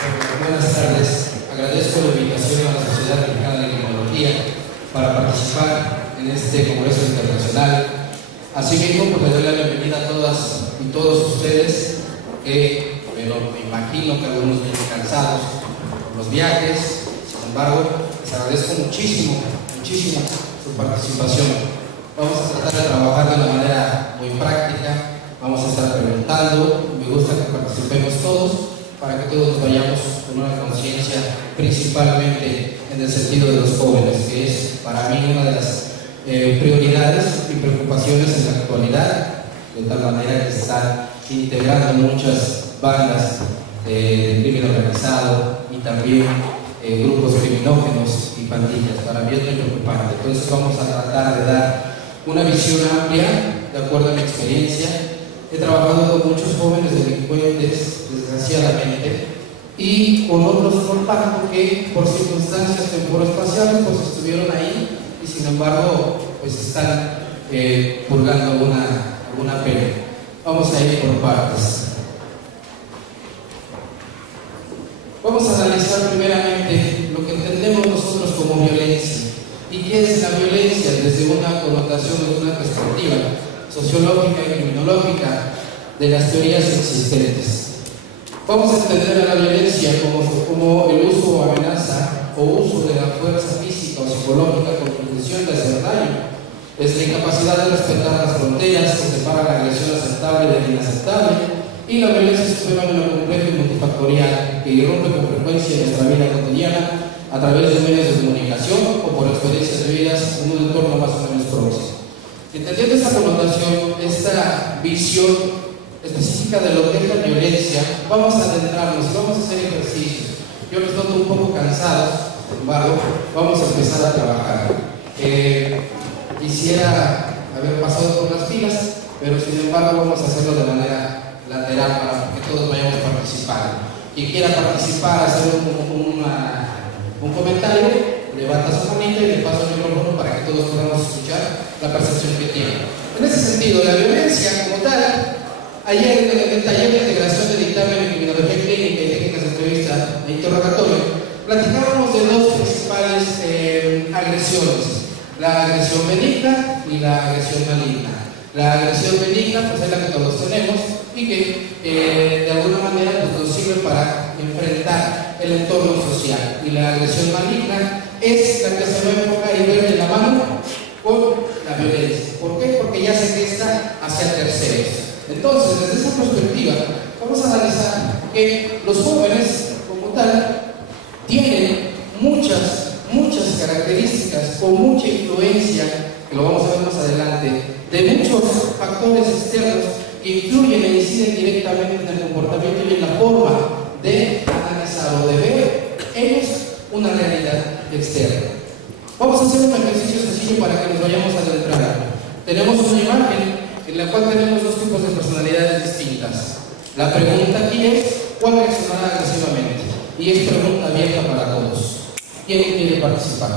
Buenas tardes. Agradezco la invitación a la Sociedad Mexicana de Criminología para participar en este Congreso Internacional. Asimismo, pues, le doy la bienvenida a todas y todos ustedes que, me imagino que algunos vienen cansados por los viajes. Sin embargo, les agradezco muchísimo su participación. Vamos a tratar de trabajar de una manera muy práctica. Vamos a estar preguntando. Me gusta que participemos todos para que todos vayamos con una conciencia, principalmente en el sentido de los jóvenes, que es para mí una de las prioridades y preocupaciones en la actualidad, de tal manera que están integrando muchas bandas de crimen organizado y también grupos criminógenos y pandillas. Para mí es muy preocupante. Entonces vamos a tratar de dar una visión amplia, de acuerdo a mi experiencia. He trabajado con muchos jóvenes delincuentes, desgraciadamente, y con otros por tanto que por circunstancias temporoespaciales pues estuvieron ahí y sin embargo pues están purgando alguna pena. Vamos a ir por partes. Vamos a analizar primeramente lo que entendemos nosotros como violencia. ¿Y qué es la violencia? Desde una connotación, desde una perspectiva sociológica y criminológica de las teorías existentes. Vamos a entender a la violencia como el uso o amenaza o uso de la fuerza física o psicológica con intención de hacer daño. Es la incapacidad de respetar las fronteras que separan la agresión aceptable de la inaceptable, y la violencia es un fenómeno complejo y multifactorial que irrumpe con frecuencia en nuestra vida cotidiana a través de medios de comunicación o por experiencias vividas en un entorno más o menos próximo. Entendiendo esta connotación, esta visión específica de lo que es la violencia, vamos a adentrarnos y vamos a hacer ejercicios. Yo me noto un poco cansado, sin embargo, vamos a empezar a trabajar. Quisiera haber pasado por las pilas, pero sin embargo vamos a hacerlo de manera lateral para que todos vayamos participando. Quien quiera participar, hacer un comentario, levanta su manita y le paso el micrófono para que todos podamos escuchar la percepción que tiene. En ese sentido, la violencia como tal, ayer en el taller de integración de dictamen en criminología clínica y técnicas de entrevista e interrogatorio, platicábamos de dos principales agresiones: la agresión benigna y la agresión maligna. La agresión benigna pues es la que todos tenemos y que de alguna manera pues, nos sirve para enfrentar el entorno social, y la agresión maligna es la que se va a enfocar y ver de la mano con la violencia. ¿Por qué? Porque ya se gesta hacia terceros. Entonces, desde esa perspectiva, vamos a analizar que los jóvenes, como tal, tienen muchas características o mucha influencia, que lo vamos a ver más adelante, de muchos factores externos que influyen e inciden directamente en el comportamiento y en la forma de analizar o de ver ellos una realidad externa. Vamos a hacer un ejercicio sencillo para que nos vayamos a adentrar. Tenemos una imagen en la cual tenemos dos tipos de personalidades distintas. La pregunta aquí es: ¿cuál reaccionará agresivamente? Y es pregunta abierta para todos. ¿Quién quiere participar?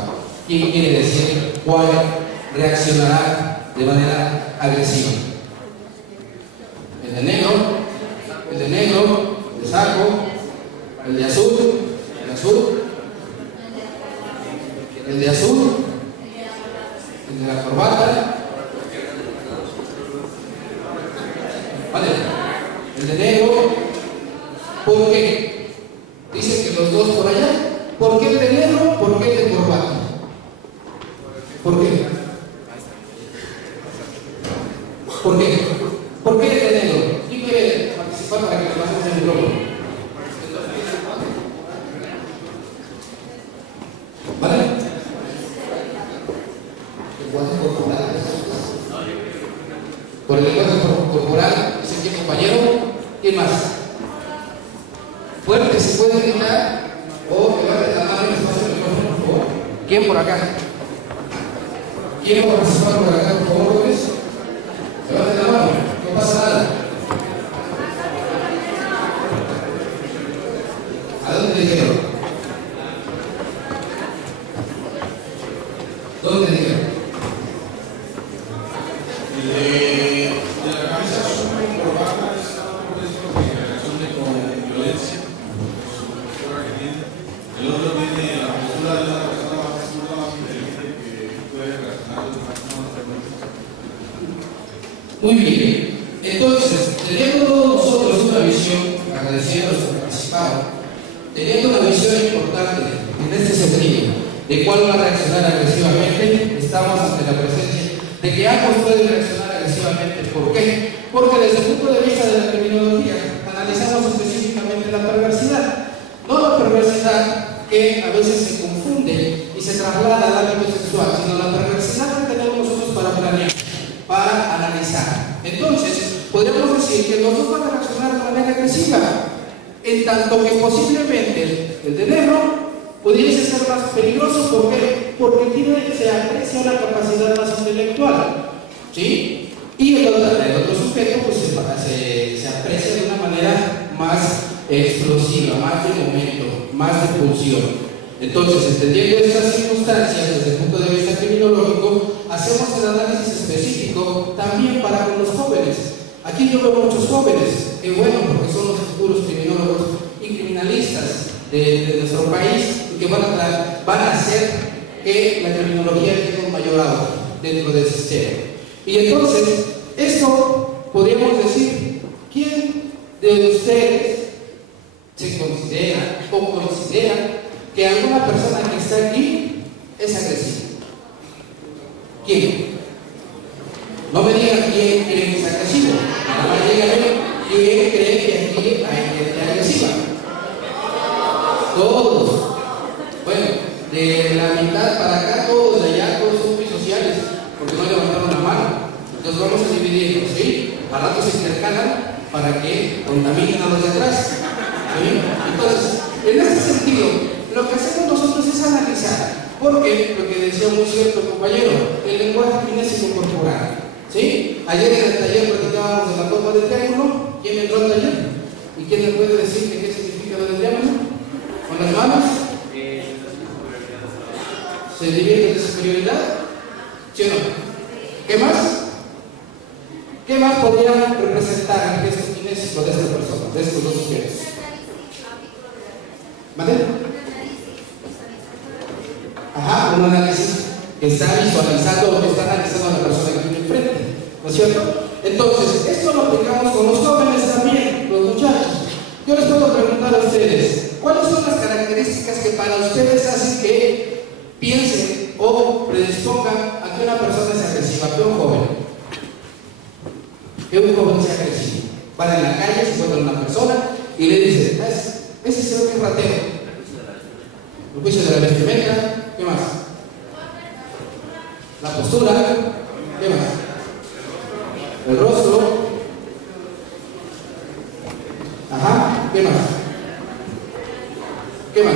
¿Quién quiere decir cuál reaccionará de manera agresiva? El de negro, el de saco, el de azul, el de azul, el de la corbata, ¿vale? El de negro. ¿Por qué? Dicen que los dos por allá. ¿Por qué el de negro? ¿Por qué el de corbata? ¿Por qué? ¿Por qué? ¿Por qué el de negro? ¿Quién quiere participar para que nos pasemos el micrófono? ¿Vale? Lenguaje corporal. Por el lenguaje corporal, dice aquí el compañero. ¿Quién más? Fuerte, ¿se puede gritar? O levante la mano y nos pase el micrófono, por favor. ¿Quién por acá? ¿Quién va a participar por acá, por favor, jóvenes? Levante la mano, no pasa nada. ¿A dónde dijeron? ¿Dónde dijeron? De la camisa azul con corbata está por dentro de generación de con violencia. Muy bien. Entonces, teniendo todos nosotros una visión, agradeciendo a los que participaron, teniendo una visión importante en este sentido, de cuál va a reaccionar agresivamente, estamos ante la presencia de que ambos pueden reaccionar agresivamente. ¿Por qué? Porque desde el punto de vista de la criminología, analizamos específicamente la perversidad. No la perversidad que a veces se confunde y se traslada al ámbito sexual, sino la perversidad que tenemos nosotros para planear, para analizar. Entonces, podríamos decir que los dos van a reaccionar de manera agresiva, en tanto que posiblemente el de negro pudiese ser más peligroso. ¿Por qué? Porque se aprecia una capacidad más intelectual, ¿sí? Y el otro sujeto pues, se aprecia de una manera más explosiva, más de momento, más de pulsión. Entonces, entendiendo estas circunstancias desde el punto de vista criminológico, hacemos el análisis específico también para con los jóvenes. Aquí yo veo muchos jóvenes, que bueno, porque son los futuros criminólogos y criminalistas de nuestro país, y que van a hacer que la criminología tenga un mayor auge dentro del sistema. Y entonces, esto podríamos decir, ¿quién de ustedes se considera o considera que alguna persona que está aquí es agresiva? ¿Quién? No me digan quién cree que es agresivo, nada más díganme quién cree que aquí hay gente agresiva. Todos. Bueno, de la mitad para acá, todos de allá, todos son muy sociales, porque no levantaron la mano. Entonces vamos a dividirnos, ¿sí? Al rato se intercalan para que contaminen a los de atrás, ¿sí? Entonces, en este sentido, lo que hacemos nosotros es analizar, porque lo que decía muy cierto el compañero, el lenguaje kinésico corporal, ¿sí? Ayer en el taller platicábamos de la forma de triángulo. ¿Quién entró al taller? ¿Y quién le puede decir qué significa lo del triángulo? ¿Con las manos? ¿Se divierte de superioridad? ¿Sí o no? ¿Qué más? ¿Qué más podría representar el gesto kinésico de esta persona, de estos dos sujetos? ¿Vale? Ajá, un análisis que está visualizando lo que está analizando la persona que tiene enfrente, ¿no es cierto? Entonces, esto lo aplicamos con los jóvenes también, los muchachos. Yo les puedo preguntar a ustedes, ¿cuáles son las características que para ustedes hacen que piensen o predispongan a que una persona sea agresiva, que un joven? Que un joven sea agresivo. Van en la calle, se encuentran una persona y le dicen, ese se ve que es ratero. El juicio de la vestimenta, ¿qué más? La postura, ¿qué más? El rostro. Ajá, ¿qué más? ¿Qué más?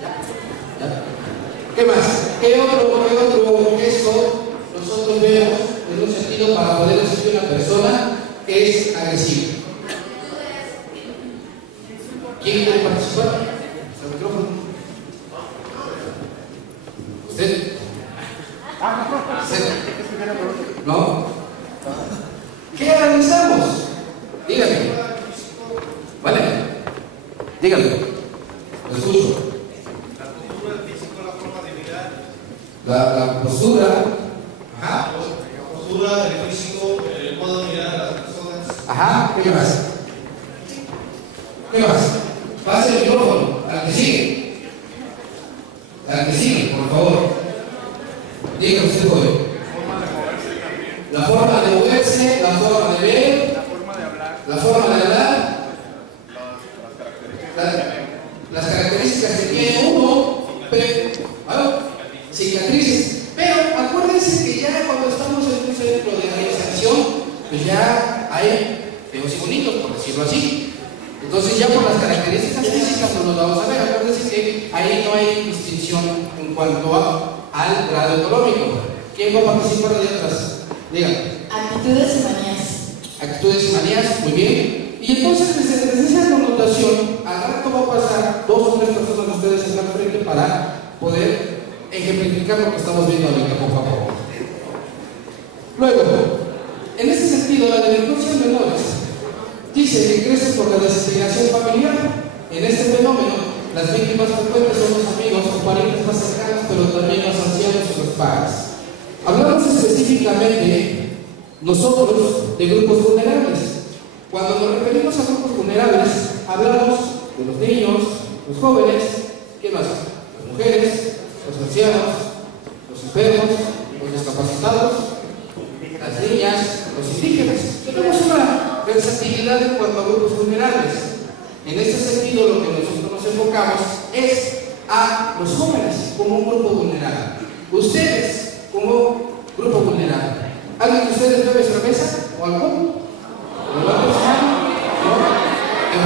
¿Ya? ¿Qué más? ¿Qué otro gesto nosotros vemos en un sentido para poder decir que una persona es agresiva? ¿Quién quiere participar? ¿El micrófono? ¿Usted? ¿Usted? ¿No? ¿Qué analizamos? Dígame. ¿Vale? Dígame. Lo escucho. La postura, ajá. La postura, el físico, el modo de mirar a las personas. Ajá, ¿qué más? ¿Qué más? Pase el micrófono, al que sigue. Al que sigue, por favor. Diga usted, joven. La forma de moverse, la forma de ver, la forma de hablar, las características que tiene uno, cicatrices. Pero acuérdense que ya cuando estamos en un centro de reinserción, pues ya hay feos y bonitos, por decirlo así. Entonces ya por las características físicas no nos vamos a ver. Acuérdense que ahí no hay distinción en cuanto al grado económico. ¿Quién va a participar de otras? Díganme. Actitudes y manías. Actitudes y manías, muy bien. Y entonces desde esa connotación, al rato va a pasar 2 o 3 personas de ustedes en la frente para poder ejemplificar lo que estamos viendo ahorita, por favor. Luego, en este sentido, la delincuencia en menores dice que crece por la desintegración familiar. En este fenómeno, las víctimas frecuentes son los amigos o parientes más cercanos, pero también los ancianos y los padres. Hablamos específicamente nosotros de grupos vulnerables. Cuando nos referimos a grupos vulnerables, hablamos de los niños, los jóvenes, ¿qué más? Las mujeres, los ancianos, los enfermos, los discapacitados, las niñas, los indígenas. Tenemos una versatilidad en cuanto a grupos vulnerables. En este sentido, lo que nosotros nos enfocamos es a los jóvenes como un grupo vulnerable. Ustedes como grupo vulnerable. ¿Alguien de ustedes bebe cerveza o alcohol? ¿Lo va a pensar? ¿No? Qué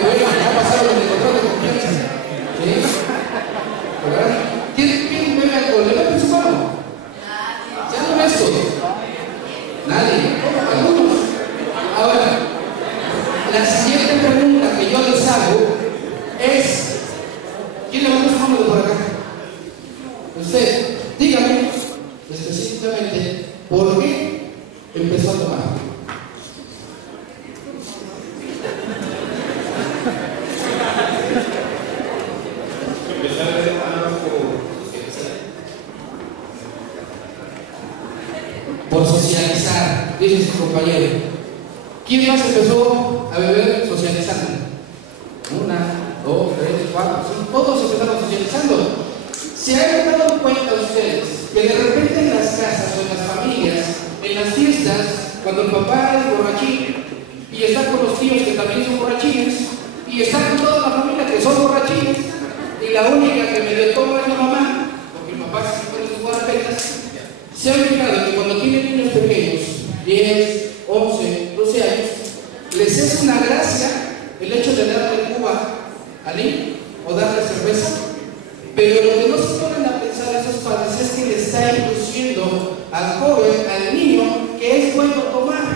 bueno, ya ha pasado el control de confianza. ¿Sí? ¿Verdad? ¿Quién bebe alcohol? ¿Levanta su mano? ¿Ya no ves todo? Nadie. Algunos. Ahora, la siguiente pregunta que yo les hago es: ¿quién levanta su mano de por acá? Usted, dígame específicamente por qué empezó a tomar. Por socializar, dice su compañero. ¿Quién más empezó a beber socializando? 1, 2, 3, 4, 5, todos empezaron socializando. ¿Se han dado cuenta ustedes que de repente en las casas o en las familias, en las fiestas, cuando el papá es borrachín y está con los tíos que también son borrachines y está con toda la familia que son borrachines y la única que medio toma es la mamá, porque el papá se pone sus guarapetas? Se han fijado que cuando tienen niños pequeños, 10, 11, 12 años, les es una gracia el hecho de darle cuba al niño o darle cerveza? Pero lo que no se ponen a pensar esos padres es que le está induciendo al joven, al niño, que es bueno tomar,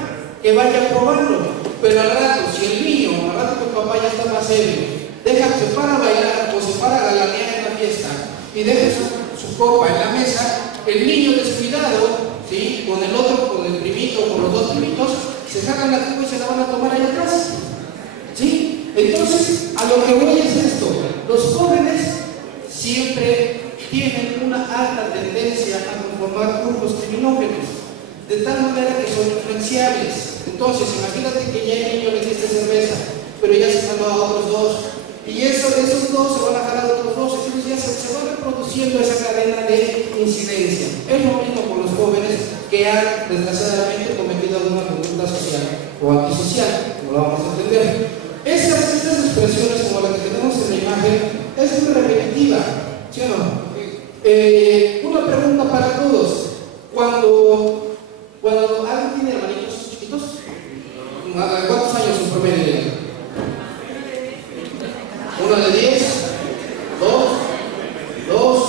que vaya a probarlo. Pero al rato, si el niño, al rato que el papá ya está más serio, se para a bailar o se para a galanear en la fiesta y deja su copa en la mesa, el niño descuidado, ¿sí?, con el otro, con el primito, con los dos primitos, se sacan la copa y se la van a tomar allá atrás. ¿Sí? Entonces, a lo que voy es esto: los jóvenes siempre tienen una alta tendencia a conformar grupos criminógenos, de tal manera que son influenciables. Entonces, imagínate que ya el niño le diste cerveza, pero ya se jaló a otros dos, y esos dos se van a jalar a otros dos, entonces ya se va reproduciendo esa cadena de incidencia. Es lo mismo con los jóvenes que han, desgraciadamente, cometido alguna conducta social o antisocial, como lo vamos a entender. Estas expresiones, como la que tenemos en la imagen, es muy repetitiva, ¿sí o no? Una pregunta para todos: cuando alguien tiene hermanitos chiquitos, ¿cuántos años en promedio? ¿Uno de 10? ¿2?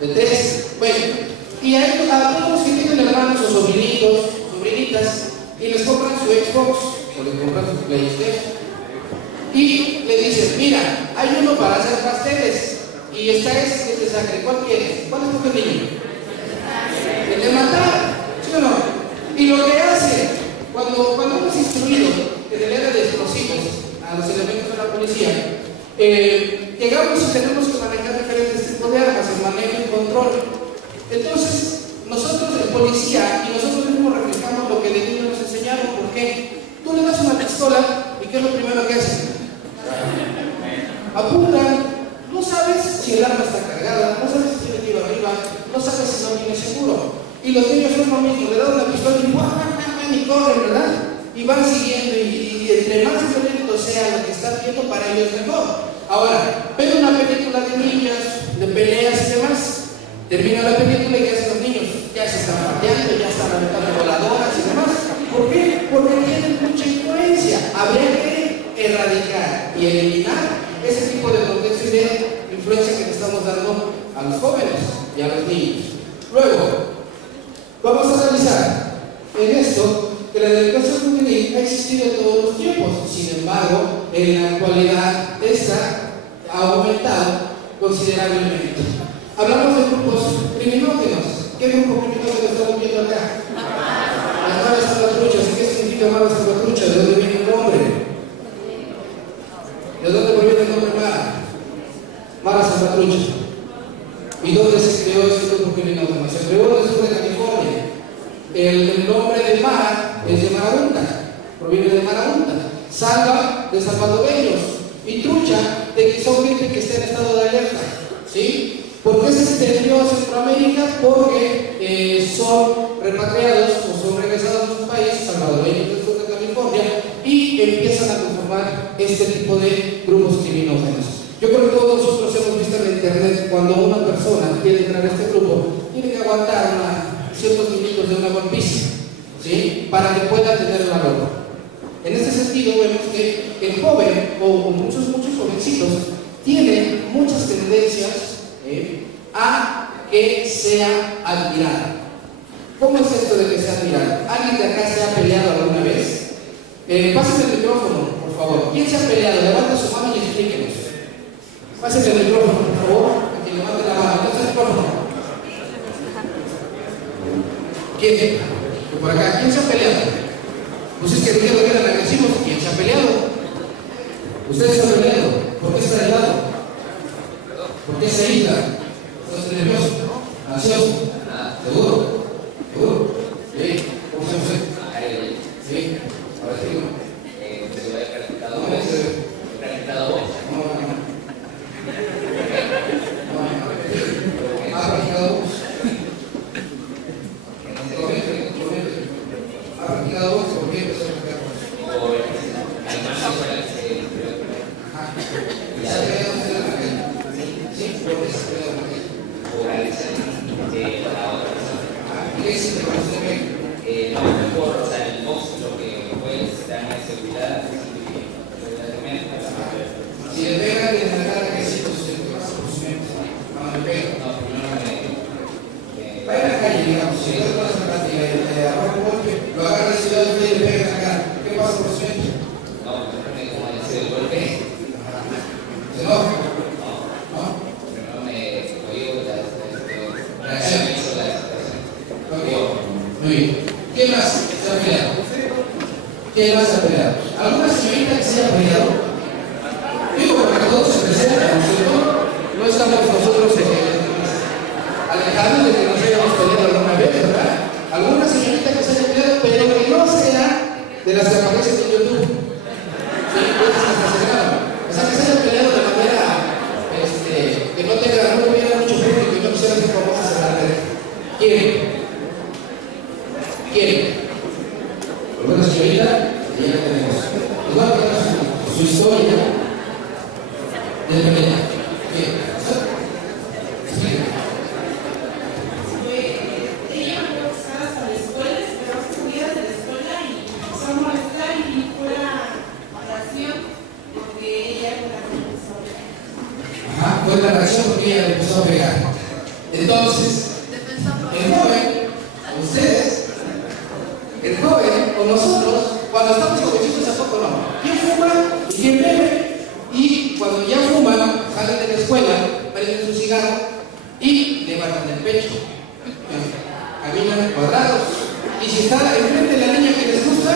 ¿De 3? Bueno, y a todos que tienen hermanos o sobrinitos, sobrinitas, y les compran su Xbox o les compran su PlayStation y le dicen: mira, hay uno para hacer pasteles y esta es que te sacre, ¿cuál quieres? ¿Cuál es tu niño? El de matar, ¿sí o no? Y lo que hace, cuando hemos instruido en el área de explosivos a los elementos de la policía, llegamos y tenemos que manejar diferentes tipos de armas, el manejo y control. Entonces, nosotros, el policía, y nosotros mismos reflejamos lo que de niños nos enseñaron. ¿Por qué? Tú le das una pistola y ¿qué es lo primero que hacen? Apuntan. No sabes si el arma está cargada, no sabes si tiene tiro arriba, no sabes si no tiene seguro. Y los niños son lo mismo, le dan una pistola y ¡guau! Y corren, ¿verdad? Y van siguiendo, y entre más violento sea lo que están viendo, para ellos es mejor. Ahora, ven una película de niños, de peleas y demás. Termina la película y ¿qué hacen los niños? Ya se están pateando, ya están aventando voladoras y demás. ¿Por qué? Porque tienen mucha influencia. Habría que erradicar y eliminar ese tipo de contexto y de influencia que le estamos dando a los jóvenes y a los niños. Luego, vamos a analizar en esto que la delincuencia juvenil ha existido en todos los tiempos. Sin embargo, en la actualidad esta ha aumentado considerablemente. Hablamos de grupos criminógenos. ¿Qué grupo criminógeno estamos viendo acá? Las malas salvatruchas. ¿Qué significa malas salvatruchas? ¿De dónde viene el nombre? ¿De dónde proviene el nombre Mara? Mara Salvatrucha. ¿Y dónde se creó este grupo criminógenos. El peor del sur de California. El nombre de Mara es de Marabunta, proviene de Marabunta. Salva de salvadoreños. Y Trucha de que son gente que está en estado de alerta. ¿Sí? ¿Por qué se extendió a Centroamérica? Porque son repatriados o son regresados a sus países, salvadoreños del sur de California, y empiezan a conformar este tipo de grupos criminógenos. Yo creo que todos nosotros hemos visto en internet cuando una persona quiere entrar a este grupo, tiene que aguantar ciertos minutos de una golpiza, ¿sí? Para que pueda tener valor. En este sentido vemos que el joven o muchos jovencitos tienen muchas tendencias a que sea admirado. ¿Cómo es esto de que sea admirado? ¿Alguien de acá se ha peleado alguna vez? Pásenme el micrófono, por favor. ¿Quién se ha peleado? Levante su mano y explíquenos. Pásenme el micrófono, por favor. Que levante la mano. ¿Dónde está el micrófono? ¿Quién? Por acá. ¿Quién se ha peleado? Pues es que dijeron que eran agresivos. ¿Quién se ha peleado? ¿Ustedes se han peleado? ¿Por qué está aislado? ¿Por qué se aísla? ¿Estás nervioso? ¿Ansioso? ¿Seguro? ¿Seguro? ¿Sí? ¿Cómo se llama usted? ¿Sí? Ahora sí. Se va a calentado. ¿Cómo es? ¿Calentado vos? No. ¿Ha practicado vos? ¿Ha practicado vos? ¿Por qué empezó a practicar vos? ¿Y se ha peleado usted en la calle? ¿Sí? ¿Por qué se ha peleado en la calle? Por ¿qué es lo que usted ve? No, mejor, o sea, el box lo que puede dar más seguridad si le pegan en la cara, ¿qué siente usted? ¿Qué pasa por su mente? Cuando le pegan. No, primero vaya a la calle, digamos, si usted pasa en la calle y le agarra un golpe, lo agarra el ciudad y le pega en la cara, ¿qué pasa por su mente? no, como decir el golpe. ¿Se enoja? No, primero me oigo la reacción. Ok, muy bien. ¿Quién más se ha peleado? ¿Quién más se ha peleado? ¿Alguna señorita que se haya peleado? Digo, porque todos se presentan, ¿no es cierto? No estamos nosotros alejados de que nos hayamos peleado alguna vez, ¿verdad? Alguna señorita que se haya peleado, pero que no sea de las que aparecen en YouTube. Sí, esas las que se graban. O sea, que se haya peleado de manera que no tuviera mucho público y no quisiera ser famosas en la red. ¿Quién? ¿Alguna señorita? Y ya tenemos. Les voy a contar su historia de pelea. ¿Quién? Ella me fue buscar hasta la escuela, pero salía de la escuela y empezó a molestar y fue la reacción porque ella era la que empezó a pegar. Ajá, fue la reacción porque ella le empezó a pegar. Entonces, el joven, el joven o nosotros, cuando estamos jovencitos, ¿a poco no? ¿Quién fuma y quién bebe? Y cuando ya fuman, salen de la escuela, prenden su cigarro y levantan el pecho. Caminan cuadrados. Y si está enfrente de la niña que les gusta,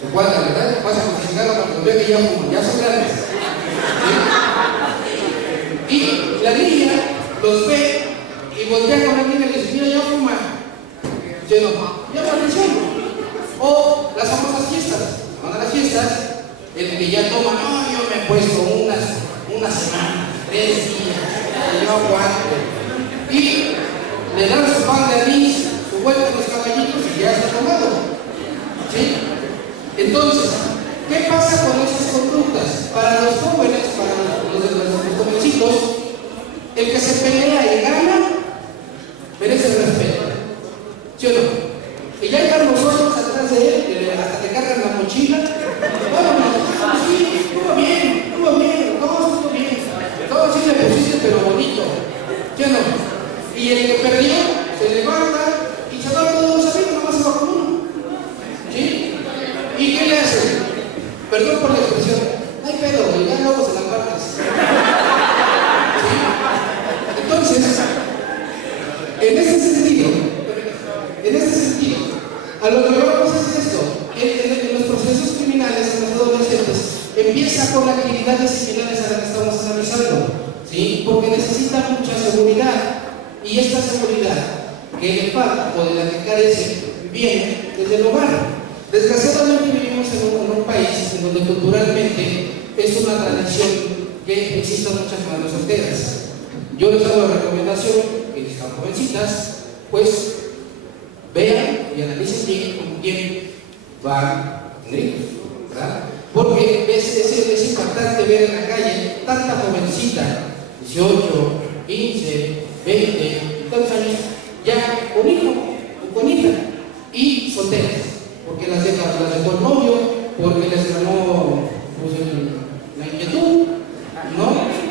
se cuadran, ¿verdad? Pasan con el cigarro cuando ven que ya fuman, ya son grandes. ¿Sí? Y la niña los ve y voltea con la niña y le dice, mira, ya fuma. ¿Sí o no? Ya me atención. O las famosas fiestas. Van a las fiestas, el que ya toma, no, yo me he puesto una semana, 3 días, yo aguanto. Y le dan su pan de anís, su vuelta a los caballitos y ya está tomado. ¿Sí? Entonces, ¿qué pasa con esas conductas? Para los jóvenes, para los jovencitos, el que se pelea y gana, merece el respeto. ¿Sí o no? Y ya están nosotros atrás de él, hasta le cargan la mochila. Bueno, sí, estuvo bien, todo estuvo bien. Todo sí le pusiste, pero bonito. ¿Sí o no? Y el que perdió, se levanta y se va todos los amigos, nomás se va con uno. ¿Sí? ¿Y qué le hace? Perdón por la expresión. Ay, pedo, ya luego se la partes. ¿Sí? Entonces, en ese sentido, a lo que vamos a hacer esto, en los procesos criminales, en los adolescentes, empieza con actividades similares a las que estamos analizando, ¿sí? Porque necesita mucha seguridad. Y esta seguridad que le falta o de la que carece viene desde el hogar. Desgraciadamente vivimos en un país en donde culturalmente es una tradición que existan muchas madres solteras. Yo les hago la recomendación que están jovencitas, pues vean y analicen bien con quién van a tener hijos, ¿verdad? Porque es importante ver en la calle tanta jovencita, 18, 15, 20, tantos años, ya con hijo o con hija, y solteras, porque las dejó el novio, porque les ganó pues, la inquietud, ¿no?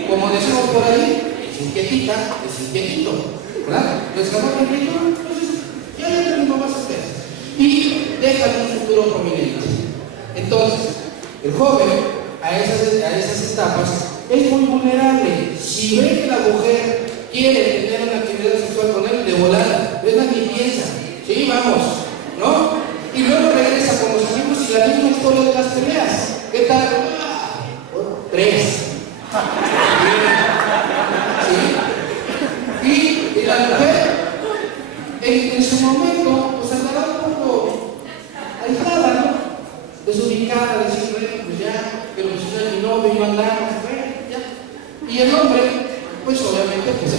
Como decimos por ahí, es inquietita, es inquietito, ¿verdad? Les ganó la inquietud, entonces ya tienen mamás solteras y dejan un futuro prominente. Entonces, el joven a esas etapas es muy vulnerable. Si ve que la mujer quiere tener una actividad sexual con él, de volada, es ni piensa, sí, vamos, ¿no? Y luego regresa con los amigos y la misma historia de las peleas. ¿Qué tal? 3. ¿Sí? Y la mujer, en su momento, pues andará un poco aislada, ¿no? Desubicada, decir, bueno, pues ya, que lo que es mi novio y no andamos, bueno, ya. Y el hombre, pues obviamente, pues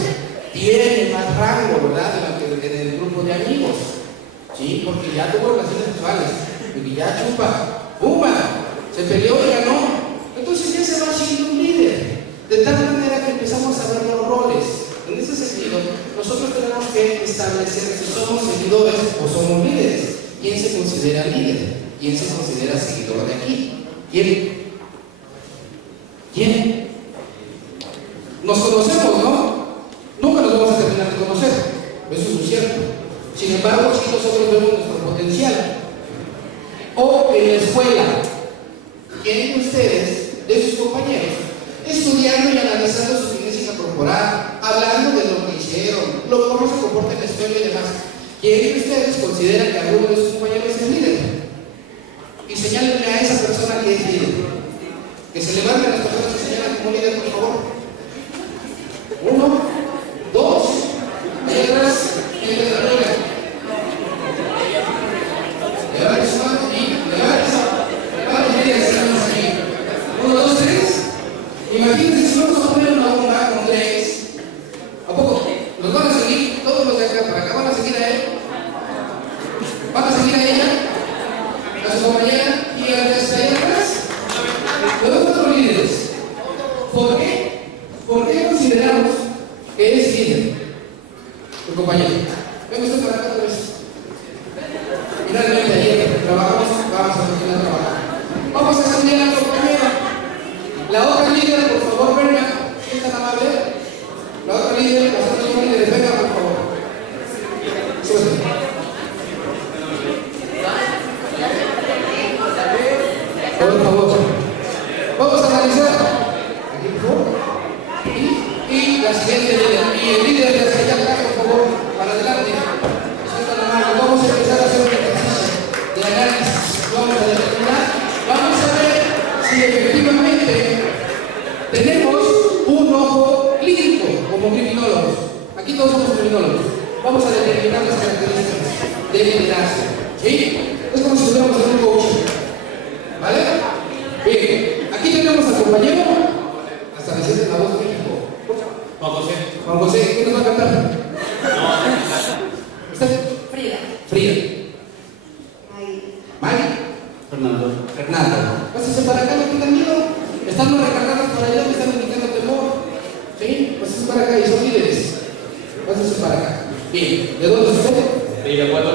tiene más rango, ¿verdad? En el grupo de amigos, ¿sí? Porque ya tuvo relaciones sexuales, porque ya chupa, ¡puma! Se peleó y ganó. Entonces ya se va siendo un líder. De tal manera que empezamos a ver los roles. En ese sentido, nosotros tenemos que establecer si somos seguidores o somos líderes. ¿Quién se considera líder? ¿Quién se considera seguidor de aquí? ¿Quién? Nos conocemos, ¿no? Nunca nos vamos a terminar de conocer. Eso es muy cierto. Sin embargo, sí nosotros vemos nuestro potencial. O en la escuela, ¿quién de ustedes, de sus compañeros, estudiando y analizando su física corporal, hablando de lo que hicieron, cómo se comporta en la escuela y demás? ¿Quién de ustedes considera que alguno de sus compañeros es líder? Y señálenme a esa persona que es líder. Que se levanten las personas que señalan como líder, por favor. 1, 2, y atrás, gente de la rueda. Levante su mano y levante, mira, estamos aquí. 1, 2, 3. Imagínense si vamos a poner una bomba con 3. ¿A poco? ¿Los van a seguir? Todos los de acá para acá van a seguir a él. ¿Van a seguir a ella? ¿A su compañera? ¿Y a las de atrás? Los otros líderes. ¿Por qué? ¿Por qué consideramos que eres líder? Tu compañero. Venga usted para acá otra vez. Finalmente ayer trabajamos, vamos a continuar trabajando. Vamos a saludar a la compañera. La otra líder, por favor, venga. ¿Quién es tan amable? La otra líder, las otras líderes, venga, por favor. Súbete. Por favor. Vamos a analizar. Aquí, por favor. Y la siguiente líder. Y el líder de hacia allá, por favor, para adelante. Vamos a empezar a hacer un ejercicio de análisis. Vamos a determinar, vamos a ver si efectivamente tenemos un ojo clínico como criminólogos. Aquí todos somos criminólogos. Vamos a determinar las características de liderazgo. ¿Sí? Es como si estuviéramos en un coaching. ¿Vale? Bien. Aquí tenemos al compañero. Hasta decirle la voz de México. Juan José. Juan José, ¿quién nos va a cantar? No. ¿Usted? Frida. Maggie. Fernando. Pásese para acá, no tengan miedo. Están los recargados para allá, me están indicando temor. ¿Sí? Pásese para acá y son líderes. Pásese para acá. Bien. ¿De dónde es usted? De Irapuato,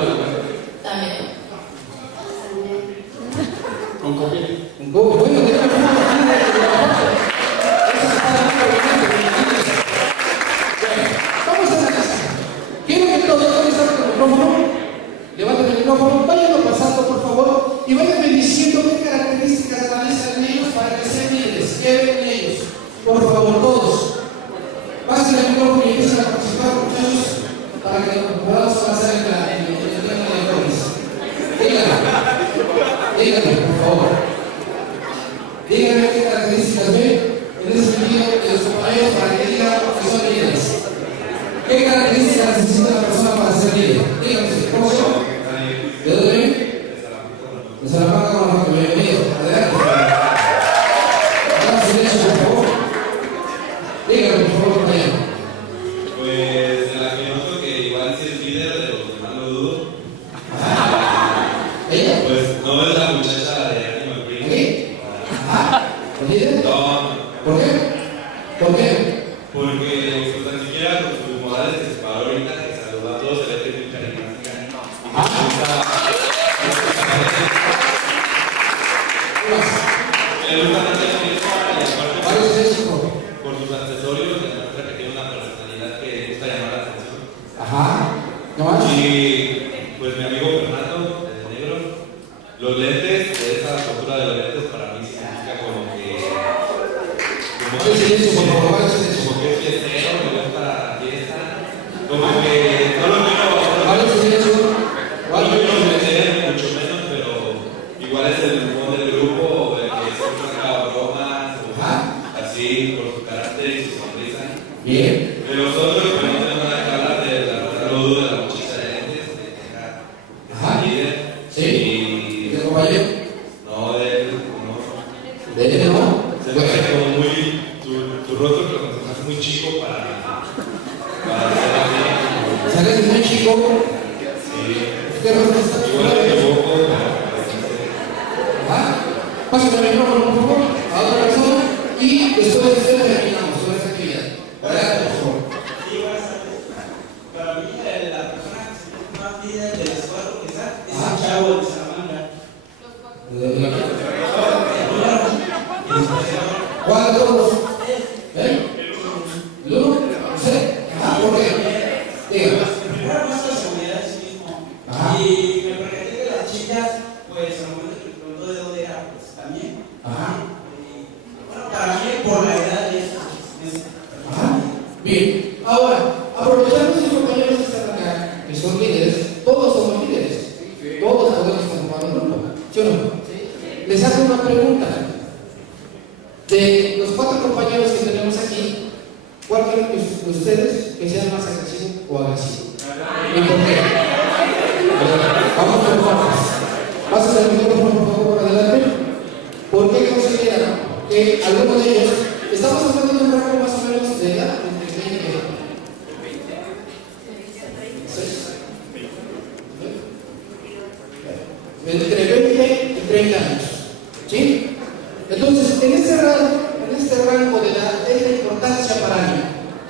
También. con copia. Un poco. Bueno, déjame ver. Eso se para vamos a analizar. Quiero que todos estén con el micrófono. Levanten el micrófono, váyanlo pasando por favor y váyanme diciendo qué características analizan ellos para que sean líderes. ¿Qué ven ellos? Por favor, todos. Pasen el micrófono y empiecen a participar, muchachos, para que podamos avanzar en el tema de jóvenes. Díganme, por favor. Díganme qué características ven en ese sentido de los compañeros para que digan que son líderes. ¿Qué características necesita una persona para ser líder? Dígame, ¿cómo se llama? ¿De dónde viene? De Salamanca, Guanajuato. Bienvenido. Adelante. Atrás derecho, por favor. Dígame, por favor, compañero. Pues de la que noto que igual si es líder, de los demás lo dudo. ¿Ella? Pues no es la muchacha de Animal Print. ¿Aquí? ¿El líder? No, ¿Por qué? ¿Por qué? porque pues tan siquiera con sus modales que se paró ahorita, que saludó a todos, se ve que es muy carismática. Le gusta mucho la fiesta y aparte por sus accesorios demuestra que tiene una personalidad que gusta llamar la atención. Ajá. ¿No más? Y pues mi amigo Fernando, el negro, los lentes, esa postura de los lentes para mí significa como que es fiestero, me gusta la fiesta, como que no lo quiero meter mucho menos, pero igual es el humor del grupo, el que siempre saca bromas, o así por su carácter y su sonrisa. Bien. De los otros, pues no tenemos nada que hablar de la duda de la muchacha de lentes, de líder. Sí. Y ¿Del compañero? no, de él, no. ¿De él no? Se ve como muy. Tu rostro lo consideras muy chico para hacer así. ¿Sales muy chico? Sí. ¿Qué rostro está chico? Igual me equivoco, pero. Pásame el micrófono, por favor, a otra persona y después de ustedes terminamos con esta actividad. Adelante, por favor. Sí, buenas tardes. Para mí, la persona que se siente más líder de las cuatro que está es el chavo de Salamanca. ¿Cuál de todos? ¿Eh? ¿El uno? ¿Sí? ¿Por qué? Dígame. Primero muestra seguridad de sí mismo. Y me percaté que las chicas, pues al momento que me preguntó de dónde era, pues también. Bueno, para mí, por la edad de estos meses. Bien. Ahora, aprovechando sus compañeros que están acá, que son líderes, todos somos líderes. Todos podemos formar un grupo. ¿Sí o no? Les hago una pregunta. De los 4 compañeros que tenemos aquí, ¿cuál creen que ustedes que sean más agresivo o agresivo? ¿Y por qué? Vamos por partes. Pásale el micrófono, por favor, por adelante. ¿Por qué consideran que algunos de ellos, estamos hablando de un rango más o menos de edad, entre 20 y 30 años? ¿Sí? Entonces, en este rango de edad es la importancia para mí,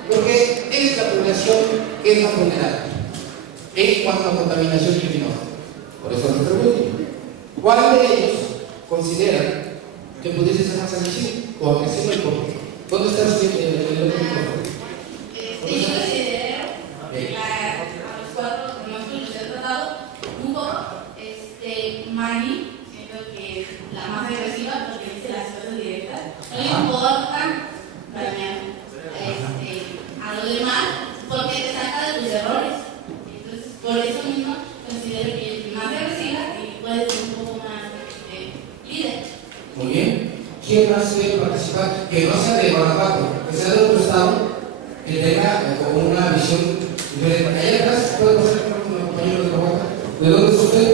porque es la población que es más vulnerable en cuanto a contaminación luminosa. Por eso les pregunto, ¿cuál de ellos consideran que pudiese ser más agresivo o agresivo y por qué? ¿Dónde está el otro micrófono? Yo considero a los 4 que más los he tratado un poco, Mari, siento que es la más agresiva porque dice las cosas directas. No le importan dañar a los demás porque te saca de tus errores. Entonces, por eso mismo considero que es más agresiva y puede ser un poco más líder. Muy bien. ¿Quién más quiere participar? Que no sea de Guanajuato, que sea de otro estado, que tenga una visión diferente. Allá atrás, puede pasar con un compañero de Guanajuato. ¿De dónde es usted?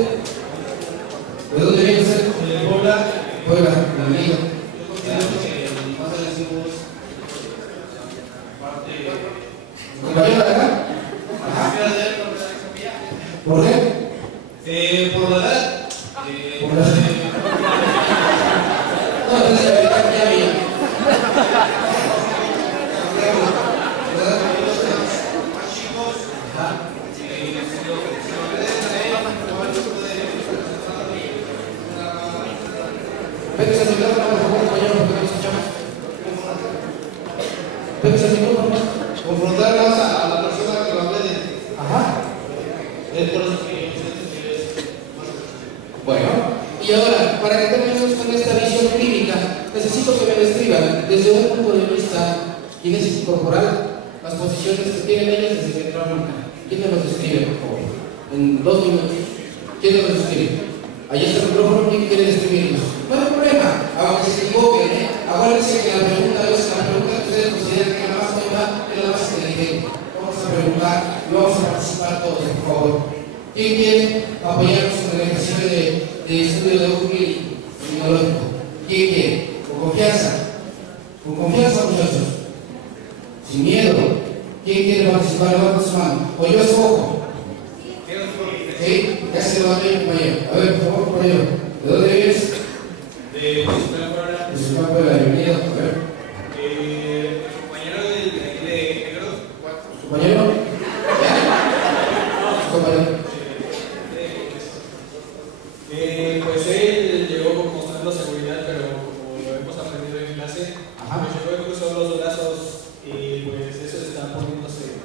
¿De dónde viene usted? De Puebla. Puebla, bienvenido. Yo considero que los más agresivos, aparte. ¿Compañero de acá? Ajá. ¿Por qué? Por la edad. Por la edad. No, entonces ya mira. Más chicos. Pégase el micrófono, por favor, compañero, porque no escuchamos. Pégase el micrófono. Confrontar más a la persona que lo agrede. Ajá. Es por eso que yo siento que es más. Bueno, y ahora, para que terminemos con esta visión clínica, necesito que me describan desde un punto de vista kinésico corporal las posiciones que tienen ellas desde que entraron acá. ¿Quién me los describe, por favor? En 2 minutos. ¿Quién me los describe? Ahí está el micrófono, ¿quién quiere describirlos? No hay problema, aunque se equivoquen, acuérdense que la pregunta es la pregunta que ustedes consideran que es la más buena, es la más inteligente. Vamos a preguntar. ¿Quién quiere apoyarnos en el ejercicio de estudio de Google tecnológico? ¿Quién quiere? Con confianza. Con confianza, muchachos. Sin miedo. ¿Quién quiere participar? Levanta su mano. O yo escojo. ¿Sí? Ya se levantó mi compañero. A ver, por favor, por ello. ¿De dónde vienes? De Ciudad Puebla. Bienvenido. A ver. compañero de Negro. ¿Su compañero? ¿Su compañero? Pues él llegó mostrando seguridad, pero como lo hemos aprendido en clase, pues llegó y cruzó los brazos y pues eso está poniéndose.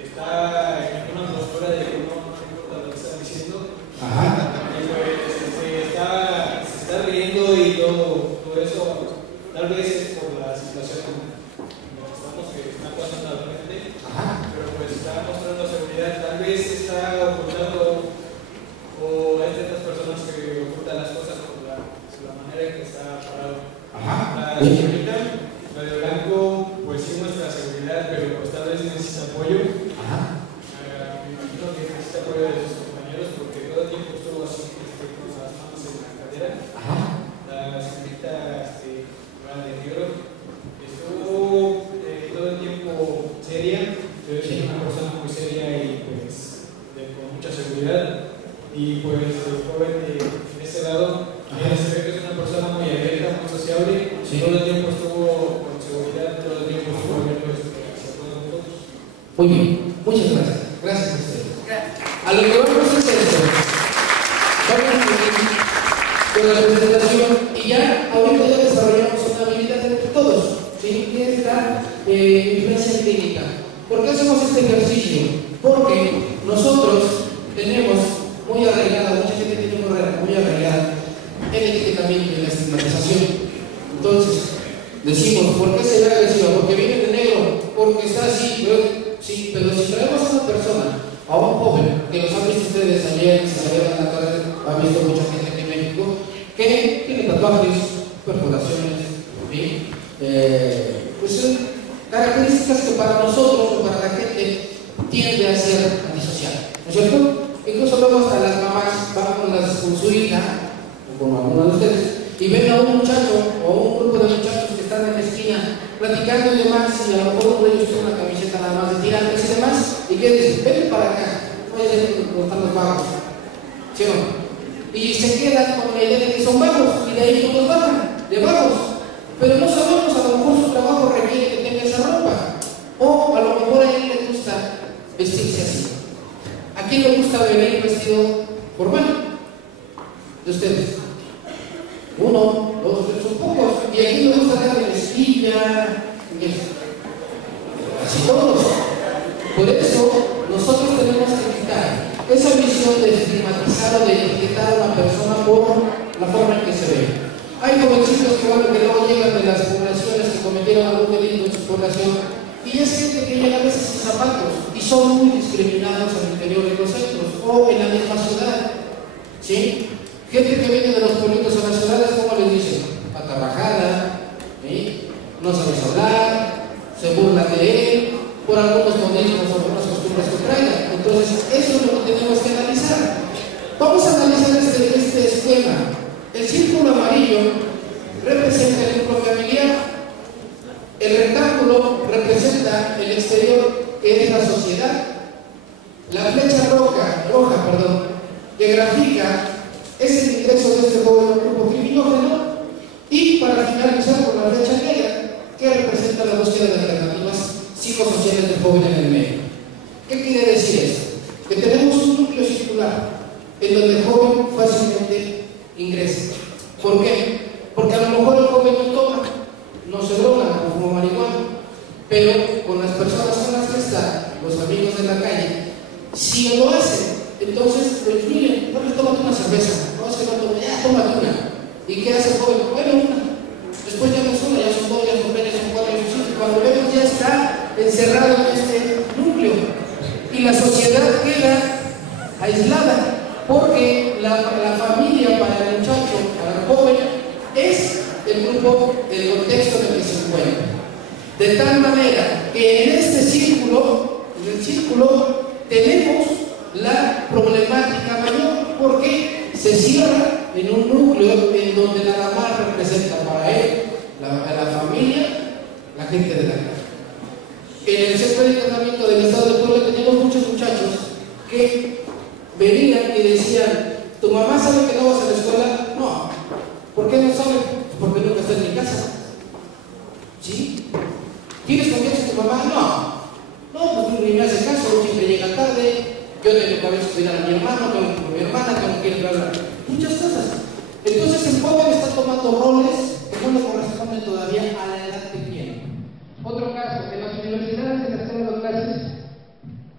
Está en una atmósfera de que no importa lo que están diciendo. Y pues se está riendo y todo eso, tal vez es por la situación en la que estamos, que está pasando al frente, pero pues está mostrando seguridad, tal vez está ocultando, o hay ciertas personas que ocultan las cosas por la manera en que está parado. La señorita, la de blanco, pues sí muestra seguridad, pero pues tal vez necesita apoyo. Me imagino que necesita apoyo de sus compañeros porque todo el tiempo estuvo así, con las manos en la cadera. La señorita la de negro estuvo todo el tiempo seria, pero es una persona muy seria y pues con mucha seguridad. Y pues el joven de ese lado se ve que es una persona muy abierta, muy sociable. Todo el tiempo estuvo con seguridad, todo el tiempo estuvo abierto hacia todos nosotros. Muy bien, muchas gracias. Gracias a ustedes. A lo que vamos a hacer es vamos a seguir con la presentación y ya ahorita ya desarrollamos una habilidad entre todos, ¿sí? Que es la influencia clínica. ¿Por qué hacemos este ejercicio? Porque nosotros tenemos muy arraigada, mucha gente tiene muy arraigada el etiquetamiento y la estigmatización. Entonces, decimos, ¿por qué se ve agresiva? Porque viene de negro, porque está así, sí, pero si traemos a una persona, a un joven, que los han visto ustedes ayer, se salieron en la tarde, han visto mucha gente aquí en México, que tiene tatuajes, perforaciones, ¿sí? Pues son características que para nosotros o para la gente tiende a ser antisocial, ¿no es cierto? Incluso luego hasta las mamás van con su hija, o con alguno de ustedes, y ven a un muchacho o un grupo de muchachos que están en la esquina platicando y demás, y a lo mejor uno de ellos tiene una camiseta nada más de tirantes y demás, y que dicen, ven para acá, no vaya a ser que están los vagos, ¿sí o no? Y se quedan con la idea de que son vagos, y de ahí todos bajan, de vagos, pero no sabemos, a lo mejor su trabajo requiere que tenga esa ropa, o a lo mejor a él le gusta vestirse así. ¿A quién le gusta venir vestido formal? De ustedes. Uno, dos, tres, son pocos. Y a quién le gusta dar mezquilla. Así todos. Por eso, nosotros tenemos que quitar esa visión de estigmatizar o de etiquetar a una persona por la forma en que se ve. Hay jovencitos que luego llegan de las poblaciones que cometieron algún delito en su población. Y es gente que llega a veces sin zapatos y son muy discriminados al interior de los centros o en la misma ciudad, ¿sí? Gente que viene de los pueblitos a las ciudades, ¿cómo les dicen? Patarrajada, ¿sí? No sabes hablar, se burlan de él, por algunos modismos o algunas costumbres que traigan. Entonces, eso es lo que tenemos que analizar. Vamos a analizar este esquema. El círculo amarillo representa el núcleo familiar. El rectángulo representa el exterior, que es la sociedad. La flecha roja, que grafica es el ingreso de este joven a un grupo criminógeno. Y para finalizar con la flecha negra, que representa la búsqueda de alternativas psicosociales del joven en el medio. ¿Qué quiere decir esto? Que tenemos un núcleo circular en donde el joven fácilmente ingresa. ¿Por qué? Porque a lo mejor el joven no toma, no se droga, no fuma marihuana, pero con las personas con las que está, los amigos de la calle, si lo hacen, entonces lo influyen. No, tómate una cerveza, no, es que no toma, ya tómate una. ¿Y qué hace el joven? Bueno, una. Después ya no es una, ya son dos, ya son tres, ya son cuatro, ya son cinco. Cuando vemos ya está encerrado en este núcleo. Y la sociedad queda aislada, porque la familia para el muchacho, para el joven, es el grupo, el contexto en el que se encuentra. De tal manera que en este círculo, en el círculo, tenemos la problemática mayor, porque se cierra en un núcleo en donde nada más representa para él la familia, la gente de la casa. En el centro de tratamiento del Estado de Puebla teníamos muchos muchachos que venían y decían: ¿tu mamá sabe que no vas a la escuela? No. ¿Por qué no sabe? Porque nunca está en mi casa. ¿Sí? ¿Tienes confianza en tu mamá? No, pues ni me hace caso, siempre llega tarde. Yo tengo que a veces cuidar a mi hermano, tengo mi hermana, tengo que ir a hablar. Muchas cosas. Entonces el joven está tomando roles que no le corresponden todavía a la edad que tiene. Otro caso, en las universidades, en las escuelas de clases,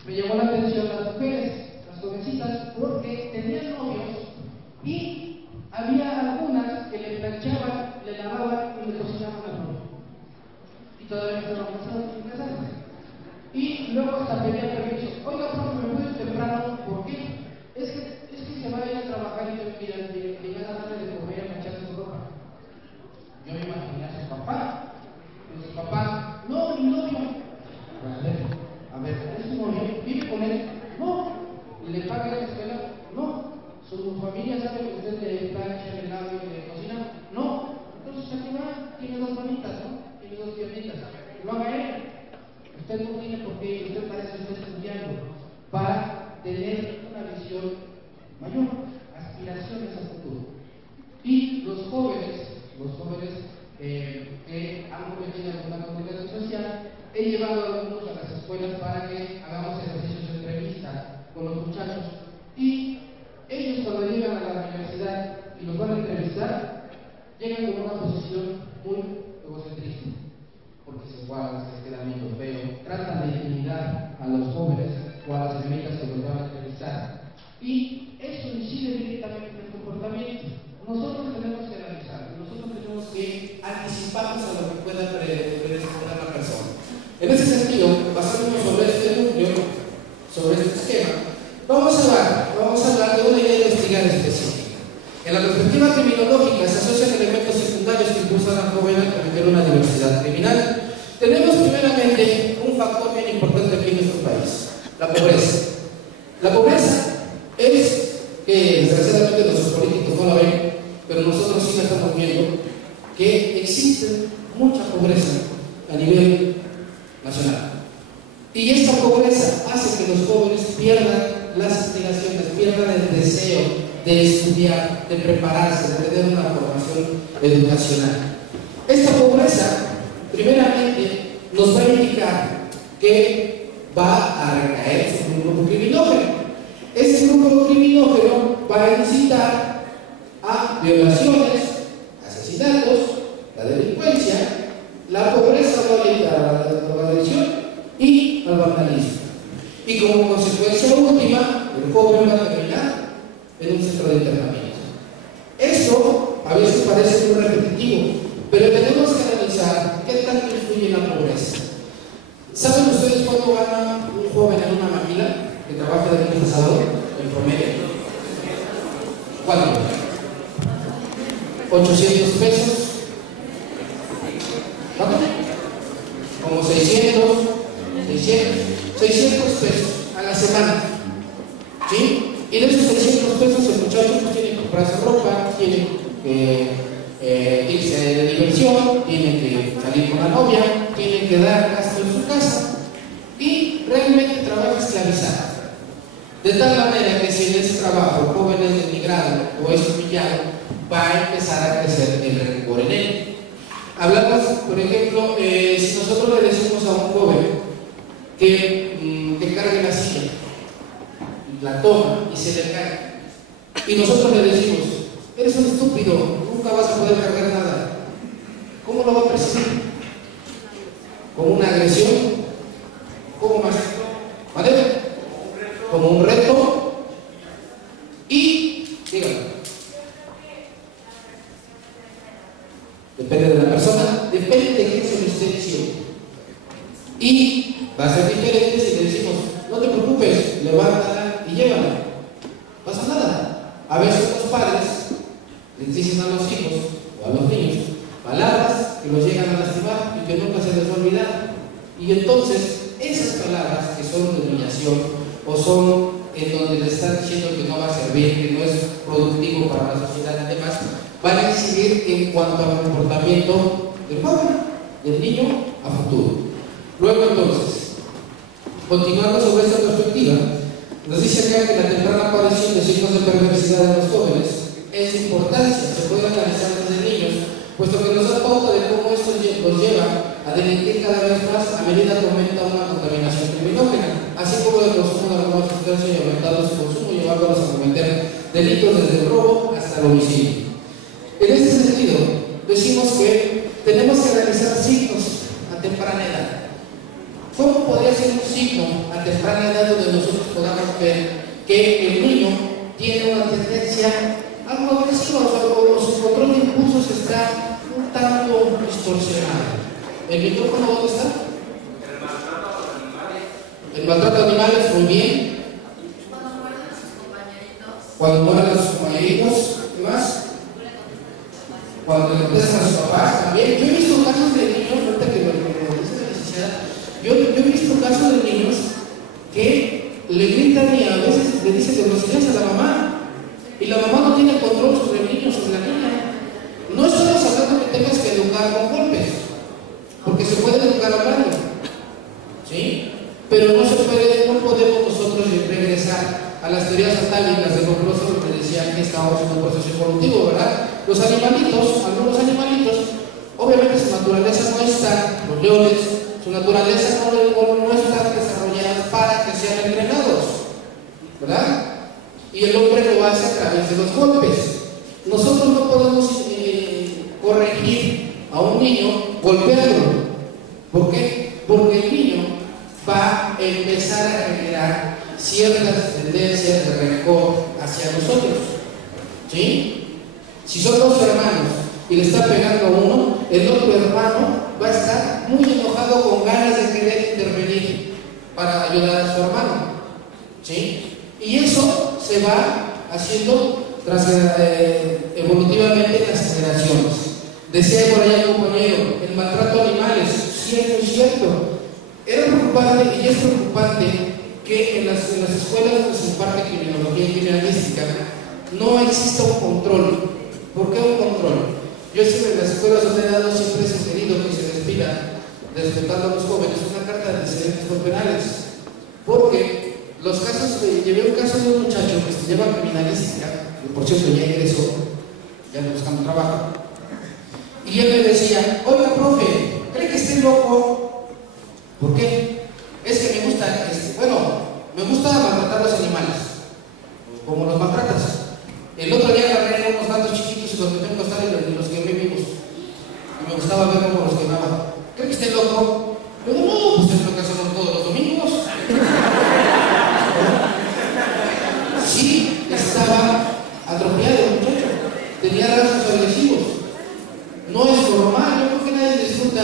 me llamó la atención las mujeres, las jovencitas, porque tenían novios y había algunas que le planchaban, le lavaban y le cocinaban al novio. Y todavía no estaban casadas. Y luego hasta pedían permiso. Oiga, profe, me voy temprano. ¿Por qué? Es que se va a ir a trabajar y tengo que llegar a darle de comer a manchar su ropa. Yo me imaginé a su papá. Y su papá: no, mi novio. A ver, ¿es su novio? ¿Vive con él? No. ¿Y le paga la escuela? No. ¿Su familia sabe que usted le plancha, le lava y le cocina? No. Entonces aquí va, tiene dos manitas, ¿no? Tiene dos piernitas. Lo haga él. Usted no tiene por qué, usted parece que está estudiando para tener una visión mayor, aspiraciones a futuro. Y los jóvenes que han cometido alguna comunicación social, he llevado a algunos a las escuelas para que hagamos ejercicios de entrevista con los muchachos. Y ellos, cuando llegan a la universidad y los van a entrevistar, llegan con una posición muy egocentrista, porque se guardan, se quedan viendo feo, tratan de intimidar a los jóvenes o a las señoritas que los van a entrevistar. Y eso incide directamente en el comportamiento. Nosotros tenemos que analizar, nosotros tenemos que anticiparnos a lo que pueda predisponer la persona. En ese sentido, basándonos sobre este núcleo, sobre este esquema, vamos a hablar de una idea de investigar específica. En la perspectiva criminológica se asocian elementos secundarios que impulsan al joven a cometer una diversidad criminal. Tenemos primeramente un factor bien importante aquí en nuestro país: la pobreza. La pobreza es que desgraciadamente nuestros políticos no la ven, pero nosotros sí la estamos viendo, que existe mucha pobreza a nivel nacional. Y esta pobreza hace que los jóvenes pierdan las aspiraciones, pierdan el deseo de estudiar, de prepararse, de tener una formación educacional. Esta pobreza, primeramente, nos va a indicar que va a recaer sobre un grupo criminógeno. Ese grupo criminógeno va a incitar a violaciones, asesinatos, la delincuencia, la pobreza va a orientar a la drogadicción y al vandalismo. Y como consecuencia última, el joven va a terminar en un centro de internamiento. Esto a veces parece muy repetitivo, pero tenemos que analizar qué tanto influye la pobreza. ¿Saben ustedes cuánto gana un joven en una maquila que trabaja de lunes a sábado en promedio? ¿Cuánto? 800 pesos. ¿Cuánto? Como 600 pesos a la semana. ¿Sí? Y de esos 600 pesos el muchacho tiene que comprarse ropa, tiene que irse de diversión, tiene que salir con la novia, tiene que dar gasto en su casa y realmente trabaja esclavizado. De tal manera que si en ese trabajo el joven es denigrado o es humillado, va a empezar a crecer el rencor en él. Hablamos, por ejemplo, si nosotros le decimos a un joven que cargue la silla, la toma y se le cae, y nosotros le decimos: eres un estúpido, nunca vas a poder cargar nada, ¿cómo lo va a percibir? ¿Como una agresión? ¿Cómo más? ¿Vale? Como un reto. Y, dígame, depende de la persona, depende de qué se le esté diciendo. Y va a ser diferente si le decimos: no te preocupes, levántala y llévala. No pasa nada. A veces los padres les dicen a los hijos o a los niños palabras que los llegan a lastimar y que nunca se les va a olvidar. Y entonces esas palabras que son de humillación o son en donde le están diciendo que no va a servir, que no es productivo para la sociedad y demás, van a incidir en cuanto al comportamiento del joven, del niño a futuro. Luego entonces, continuando sobre esta perspectiva, nos dice acá que la temprana aparición de signos de perversidad en los jóvenes es de importancia, se puede analizar desde niños, puesto que nos da pauta de cómo esto los lleva a delinquir cada vez más a medida que aumenta una contaminación criminógena, así como el consumo de algunas sustancias y aumentando su consumo, llevándolos a cometer delitos desde el robo hasta el homicidio. En este sentido, decimos que tenemos que analizar signos a temprana edad. ¿Cómo podría ser un signo a temprana edad donde nosotros podamos ver que el niño tiene una tendencia algo agresiva o su control de impulsos está un tanto distorsionado? ¿El micrófono dónde está? El maltrato a animales, muy bien. Cuando mueren a sus compañeritos. ¿Qué más? Cuando le contestan a sus papás también. Yo he visto casos de niños, ahorita que lo dice la licenciada, yo he visto casos de niños que le gritan y a veces le dicen groserías a la mamá y la mamá no tiene control sobre el niño, sobre la niña. No estamos hablando que tengas que educar con golpes, porque se puede educar hablando, ¿sí? Pero no podemos nosotros regresar a las teorías atávicas de los filósofos que decían que estábamos en un proceso evolutivo, ¿verdad? Los animalitos, algunos animalitos, obviamente su naturaleza no está, los leones, su naturaleza no está desarrollada para que sean entrenados, ¿verdad? Y el hombre lo hace a través de los golpes. Nosotros no podemos corregir a un niño golpeándolo. ¿Por qué? Porque el niño va a empezar a generar ciertas tendencias de rencor hacia nosotros, ¿sí? Si son dos hermanos y le está pegando a uno, el otro hermano va a estar muy enojado con ganas de querer intervenir para ayudar a su hermano, ¿sí? Y eso se va haciendo evolutivamente en las generaciones. Decía por allá el compañero, el maltrato a animales, cierto y cierto. Era preocupante y es preocupante que en las escuelas donde se imparte criminología y criminalística no exista un control. ¿Por qué un control? Yo siempre en las escuelas donde he dado siempre he sugerido que se despida, respetando a los jóvenes, una carta de antecedentes penales. Porque los casos, llevé un caso de un muchacho que estudiaba criminalística, que por cierto ya egresó, ya anda buscando trabajo, y él me decía, oiga profe, ¿cree que estoy loco? ¿Por qué? Es que me gusta, me gusta maltratar a los animales, como los maltratas. El otro día agarré unos gatos chiquitos y los metí en un costal y los quemé vivos. Y me gustaba ver cómo los quemaba. ¿Cree que esté loco? Yo digo, no, pues es lo que hacemos todos los domingos. Sí, estaba atrofiado el muchacho, tenía rasgos agresivos. No es normal, yo creo que nadie disfruta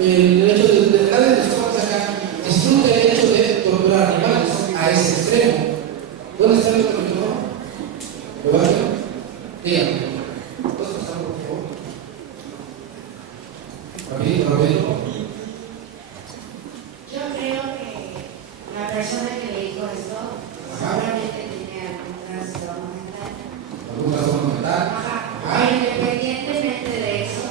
el hecho de nadie disfruta el hecho de torturar animales a ese extremo. ¿Dónde está el micrófono? ¿Lo va a ver? Dígame. ¿Puedes pasar, por favor? Rapidito. Yo creo que la persona que le dijo esto seguramente tenía algún trastorno mental. ¿Algún trastorno mental? Ajá. Independientemente de eso,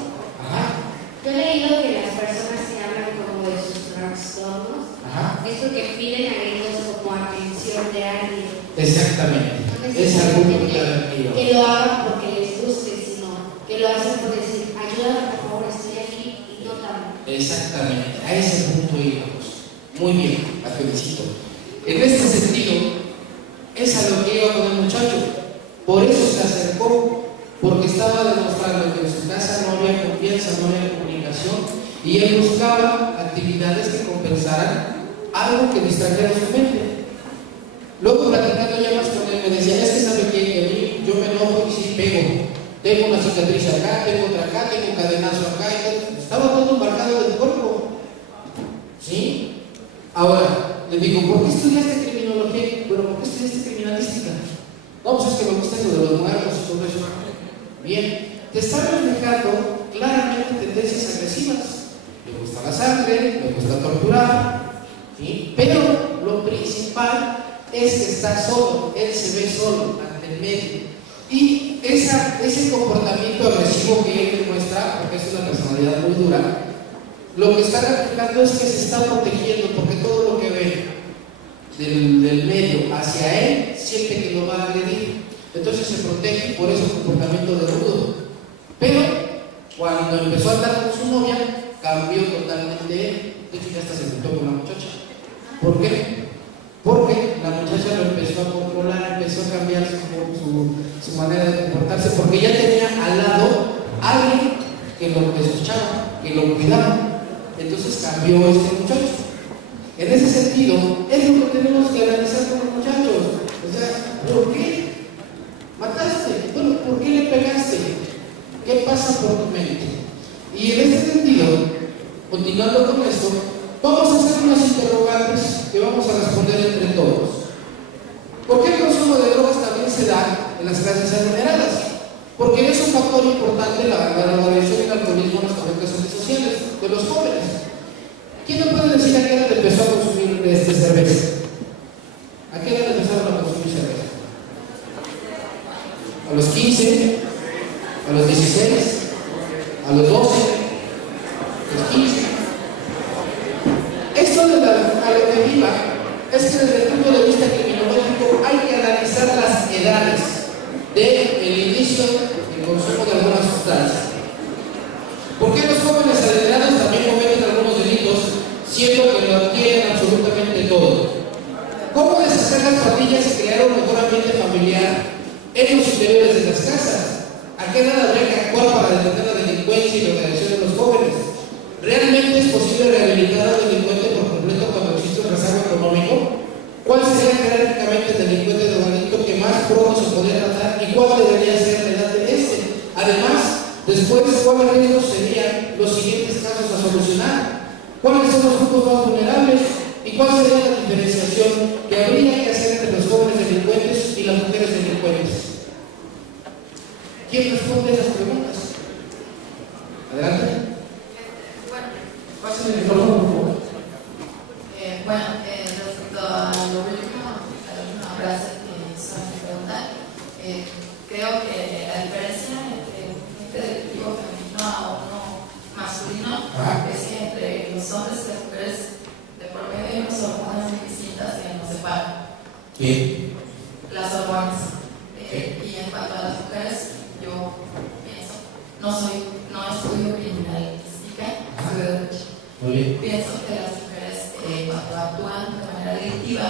yo he leído que las personas que hablan como de sus trastornos es porque piden a ellos como atención de alguien. Exactamente. Es algo que lo hagan porque les guste, sino que lo hacen por decir, ayúdame por favor, estoy aquí y no tanto. Exactamente, a ese punto íbamos. Muy bien, la felicito. En este sentido, es a lo que iba con el muchacho. Por eso se acercó, porque estaba demostrando que en su casa no había confianza, no había comunicación, y él buscaba actividades que compensaran algo que distrajera su mente. Luego, platicando ya más con él, me decía, es que sabe que yo me enojo y sí pego. Tengo una cicatriz acá, tengo otra acá, tengo un cadenazo acá, y estaba todo embarcado del cuerpo. ¿Sí? Ahora, le digo, ¿por qué estudiaste criminología? Bueno, ¿por qué estudiaste criminalística? No, pues es que me gusta eso de los muertos y todo eso. Bien, te está reflejando claramente tendencias agresivas. Me gusta la sangre, me gusta torturar, ¿sí? Pero lo principal es que está solo, él se ve solo ante el medio. Y ese comportamiento agresivo que él demuestra, porque es una personalidad muy dura, lo que está reflejando es que se está protegiendo, porque todo lo que ve del medio hacia él siente que lo va a agredir. Entonces se protege por ese comportamiento de rudo. Pero cuando empezó a andar con su novia, cambió totalmente él. De hecho, ya hasta se metió con la muchacha. ¿Por qué? Porque la muchacha lo empezó a controlar, empezó a cambiar su manera de comportarse, porque ya tenía al lado a alguien que lo escuchaba, que lo cuidaba. Entonces cambió este muchacho. En ese sentido, es lo que tenemos que analizar con los muchachos. O sea, ¿por qué mataste? Bueno, ¿por qué le pegaste? ¿Qué pasa por tu mente? Y en ese sentido, continuando con esto, vamos a hacer unas interrogantes que vamos a responder entre todos. ¿Por qué el consumo de drogas también se da en las clases adineradas? Porque es un factor importante la drogadicción y el alcoholismo en las corrientes antisociales de los jóvenes. ¿Quién me puede decir a qué edad empezó a consumir cerveza? ¿A qué edad empezaron a consumir cerveza? ¿A los 15? ¿A los 16? ¿A los 12? ¿A los 15? Esto a lo que iba es que desde el punto de vista criminológico hay que analizar las edades del inicio del consumo de algunas sustancias. ¿Por qué los jóvenes adinerados también cometen algunos delitos, siendo que lo adquieren absolutamente todo? ¿Cómo deshacer las pandillas y crear un mejor ambiente familiar en los interiores de las casas? ¿A qué edad habría que actuar para detener la delincuencia y la organización de los jóvenes? ¿Realmente es posible rehabilitar a un delincuente por completo cuando existe un rezago económico? ¿Cuál sería jerárquicamente el delincuente drogadicto que más pronto se podría tratar y cuál debería ser la edad de este? Además, después, ¿cuáles riesgos serían los siguientes casos a solucionar? ¿Cuáles son los grupos más vulnerables? ¿Y cuál sería la diferenciación que habría que hacer entre los jóvenes delincuentes y las mujeres delincuentes? ¿Quién responde a esas preguntas? Adelante. Pásenme el micrófono, por favor. Respecto a lo último, a la última frase que hizo mi pregunta, creo que la diferencia entre un delictivo femenino a uno masculino es que entre los hombres y las mujeres de por medio hay unas hormonas muy distintas que nos separan. Bien. Las hormonas. Y en cuanto a las mujeres, yo pienso, no estudio criminalística, estudio derecho. Muy bien. Pienso que las mujeres, cuando actúan de manera delictiva,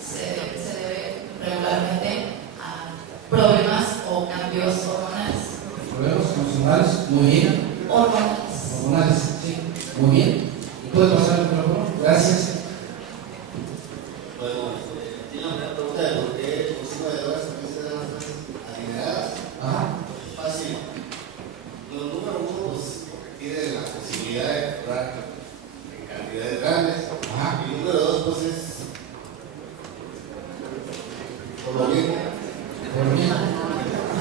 se debe regularmente a problemas o cambios hormonales. ¿Problemas emocionales? Muy bien. Hormonales, sí. Muy bien. ¿Puede pasar el micrófono? Gracias. Bueno, tiene una pregunta de por qué el consumo de drogas también se da en las clases adineradas. Fácil. Lo número uno, pues, porque tiene la posibilidad de comprar en cantidades grandes. Y número dos, pues, es por lo mismo. Por lo mismo.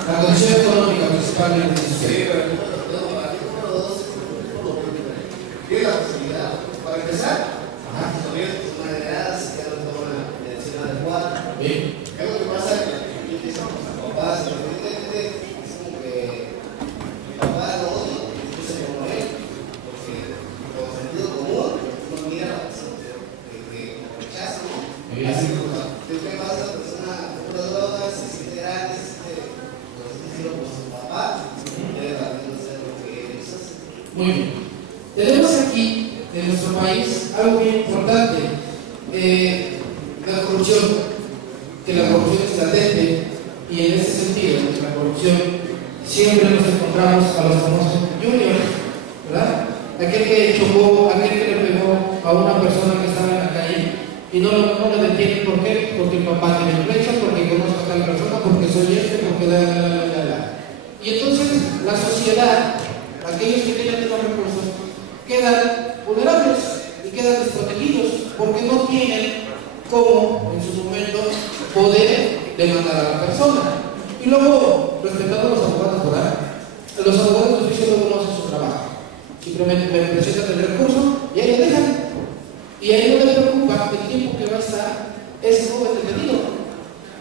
La condición económica principalmente. Sí, pero el número dos es por lo mismo. Tiene la posibilidad, para empezar, también son adineradas, se quedan con una dirección adecuada. Bien. ¿Qué es lo que pasa? Que empiezan con sus papás, evidentemente es como que mi papá lo odia, yo se lo morí, porque con sentido común uno mira la persona que rechaza, ¿no? Así que siempre pasa la persona compra drogas, se siente grande, se siente por su papá, debe también hacer lo que ellos hacen. Muy bien. Tenemos aquí en nuestro país algo bien importante, la corrupción, que la corrupción es latente y en ese sentido, la corrupción siempre nos encontramos a los famosos juniors, ¿verdad? Aquel que chocó, aquel que le pegó a una persona que estaba en la calle y no lo detienen. ¿Por qué? Porque el papá tiene flecha, porque conozco a tal persona, porque soy porque da. Y entonces la sociedad, aquellos que tienen los recursos, quedan vulnerables y quedan desprotegidos porque no tienen cómo en su momento poder demandar a la persona. Y luego, respetando a los abogados, ¿verdad? Los abogados de oficio luego no hacen su trabajo. Simplemente me presentan el recurso y ahí lo dejan. Y ahí no les preocupa el tiempo que va a estar es joven detenido,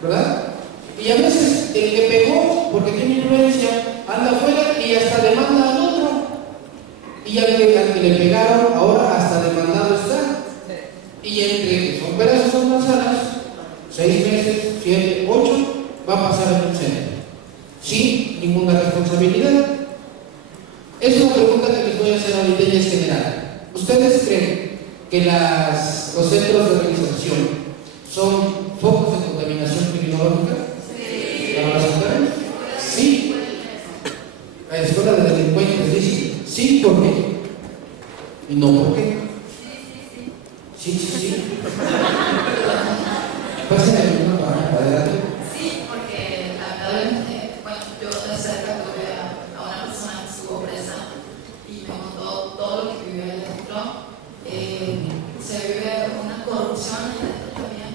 ¿verdad? Y a veces el que pegó, porque tiene influencia, anda afuera y hasta demanda al otro. Y al que le pegaron, ahora hasta demandado está. Y entre que son peras o manzanas, 6 meses, 7, 8, va a pasar en un centro, sin ninguna responsabilidad. Es una pregunta que les voy a hacer ahorita y es general. ¿Ustedes creen que los centros de rehabilitación son focos de contaminación criminológica? ¿Para las mujeres? Sí. La escuela de delincuentes dice sí, ¿por qué? Y no, ¿por qué? Sí. Pásenme una para adelante. Sí, porque lamentablemente, bueno, yo de cerca tuve a una persona que estuvo presa y me contó todo lo que vivió ahí dentro. Se vive una corrupción ahí dentro también,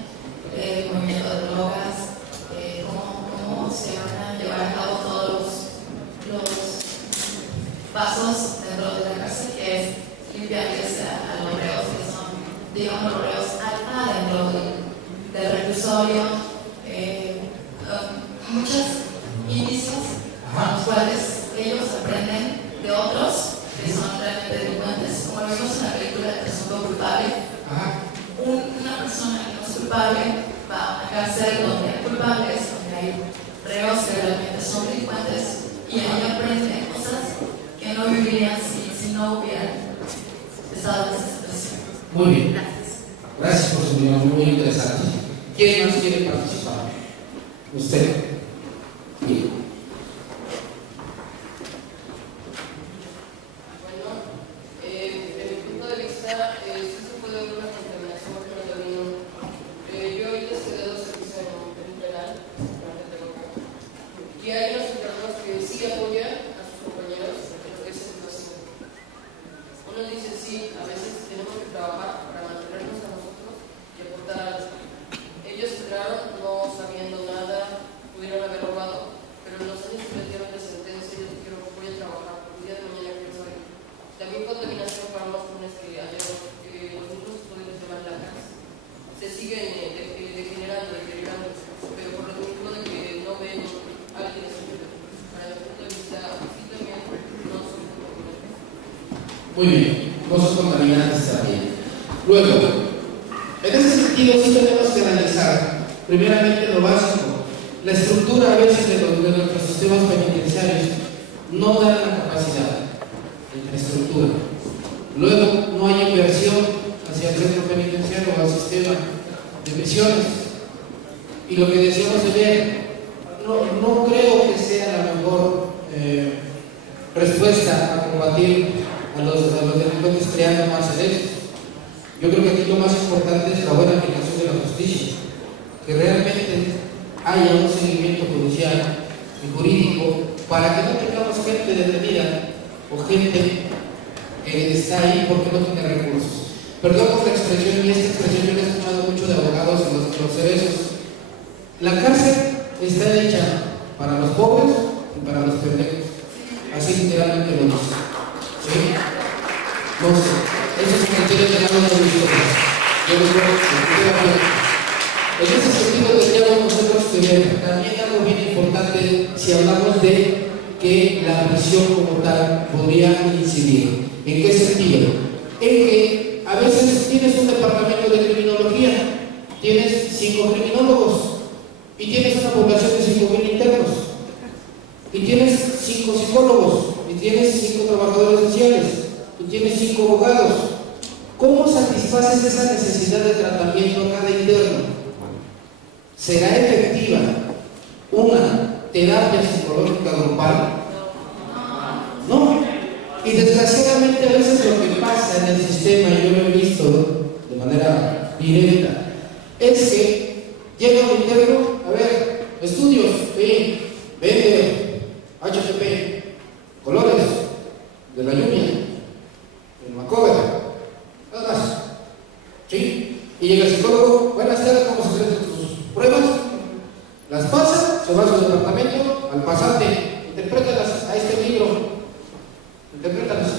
movimiento de drogas, cómo se van a llevar a cabo todos los pasos dentro de la cárcel, que es limpiarles a los reos, que son, digamos, los reos adentro del reclusorio, muchos indicios con los cuales ellos aprenden de otros que son realmente delincuentes, como lo vimos en la película de Presunto Culpable. Una persona que no es culpable va a una cárcel donde hay culpables, donde hay reos que realmente son delincuentes, y ahí aprenden cosas que no vivirían si no hubieran estado en esa situación. Muy bien. Gracias por su opinión, muy interesante. ¿Quién más quiere participar? Usted. Bien. Bueno, desde mi punto de vista, sí se puede ver una contaminación por el vino. Yo ahorita estoy de 2 servicios en un penal, y hay unos internos que sí apoyan a sus compañeros en lo que es educación. Uno dice sí, a veces tenemos que trabajar para mantenernos a nosotros y aportar algo. Ellos entraron no sabiendo nada, pudieron haber robado, pero en los años que metieron de sentencia ellos dijeron voy a trabajar, porque el día de mañana quiero salir. También contaminación para más jóvenes que ayer los mismos poderes de la cárcel se siguen degenerando, deteriorando, pero por lo mismo de que no ven a alguien de su vida. Para mi punto de vista, sí también no son contaminantes. Muy bien, no son contaminantes también. Luego, en ese sentido sí tenemos que analizar primeramente lo básico. La estructura a veces de nuestros sistemas penitenciarios no da la capacidad de infraestructura. Luego no hay inversión hacia el centro penitenciario o al sistema de prisiones. Y lo que decíamos ayer, no creo que sea la mejor respuesta a combatir a los delincuentes creando más derechos. Yo creo que aquí lo más importante es la buena aplicación de la justicia, que realmente haya un seguimiento judicial y jurídico para que no tengamos gente detenida o gente que está ahí porque no tiene recursos. Perdón por la expresión, y esta expresión yo la he escuchado mucho de abogados en los cerezos. La cárcel está hecha para los pobres y para los pendejos. Así literalmente lo dice. ¿Sí? No sé. Eso es que quiere tener una historia. Yo lo creo que en ese sentido tendríamos nosotros que ver también algo bien importante si hablamos de que la prisión como tal podría incidir. ¿En qué sentido? En que a veces tienes un departamento de criminología, tienes 5 criminólogos y tienes una población de 5,000 internos y tienes 5 psicólogos y tienes 5 trabajadores sociales y tienes 5 abogados. ¿Cómo satisfaces esa necesidad de tratamiento a cada interno? ¿Será efectiva una terapia psicológica grupal? No. Y desgraciadamente a veces lo que pasa en el sistema, y yo lo he visto de manera directa, es que llega un interno, a ver, estudios, vende, HTP, colores, de la lluvia, el Macover, nada más. ¿Sí? Y llega el psicólogo, buenas tardes, ¿cómo se hacen tus pruebas? Las pasa, se va a su departamento, al pasante, interprétalas a este libro, interprétalas.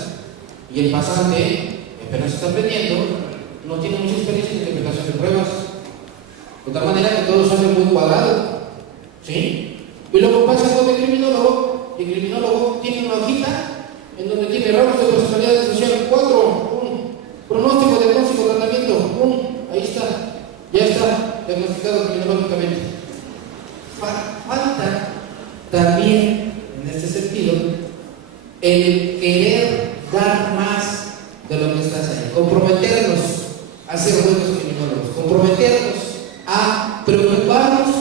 Y el pasante, apenas está aprendiendo, no tiene mucha experiencia en interpretación de pruebas. De tal manera que todo sale muy cuadrado. ¿Sí? Y luego pasa con el criminólogo, y el criminólogo tiene una hojita en donde tiene rasgos de personalidad social 4, pronóstico, diagnóstico, tratamiento, ahí está, ya está diagnosticado criminológicamente. Falta también, en este sentido, el querer dar más de lo que estás ahí, comprometernos a ser buenos criminólogos, comprometernos a preocuparnos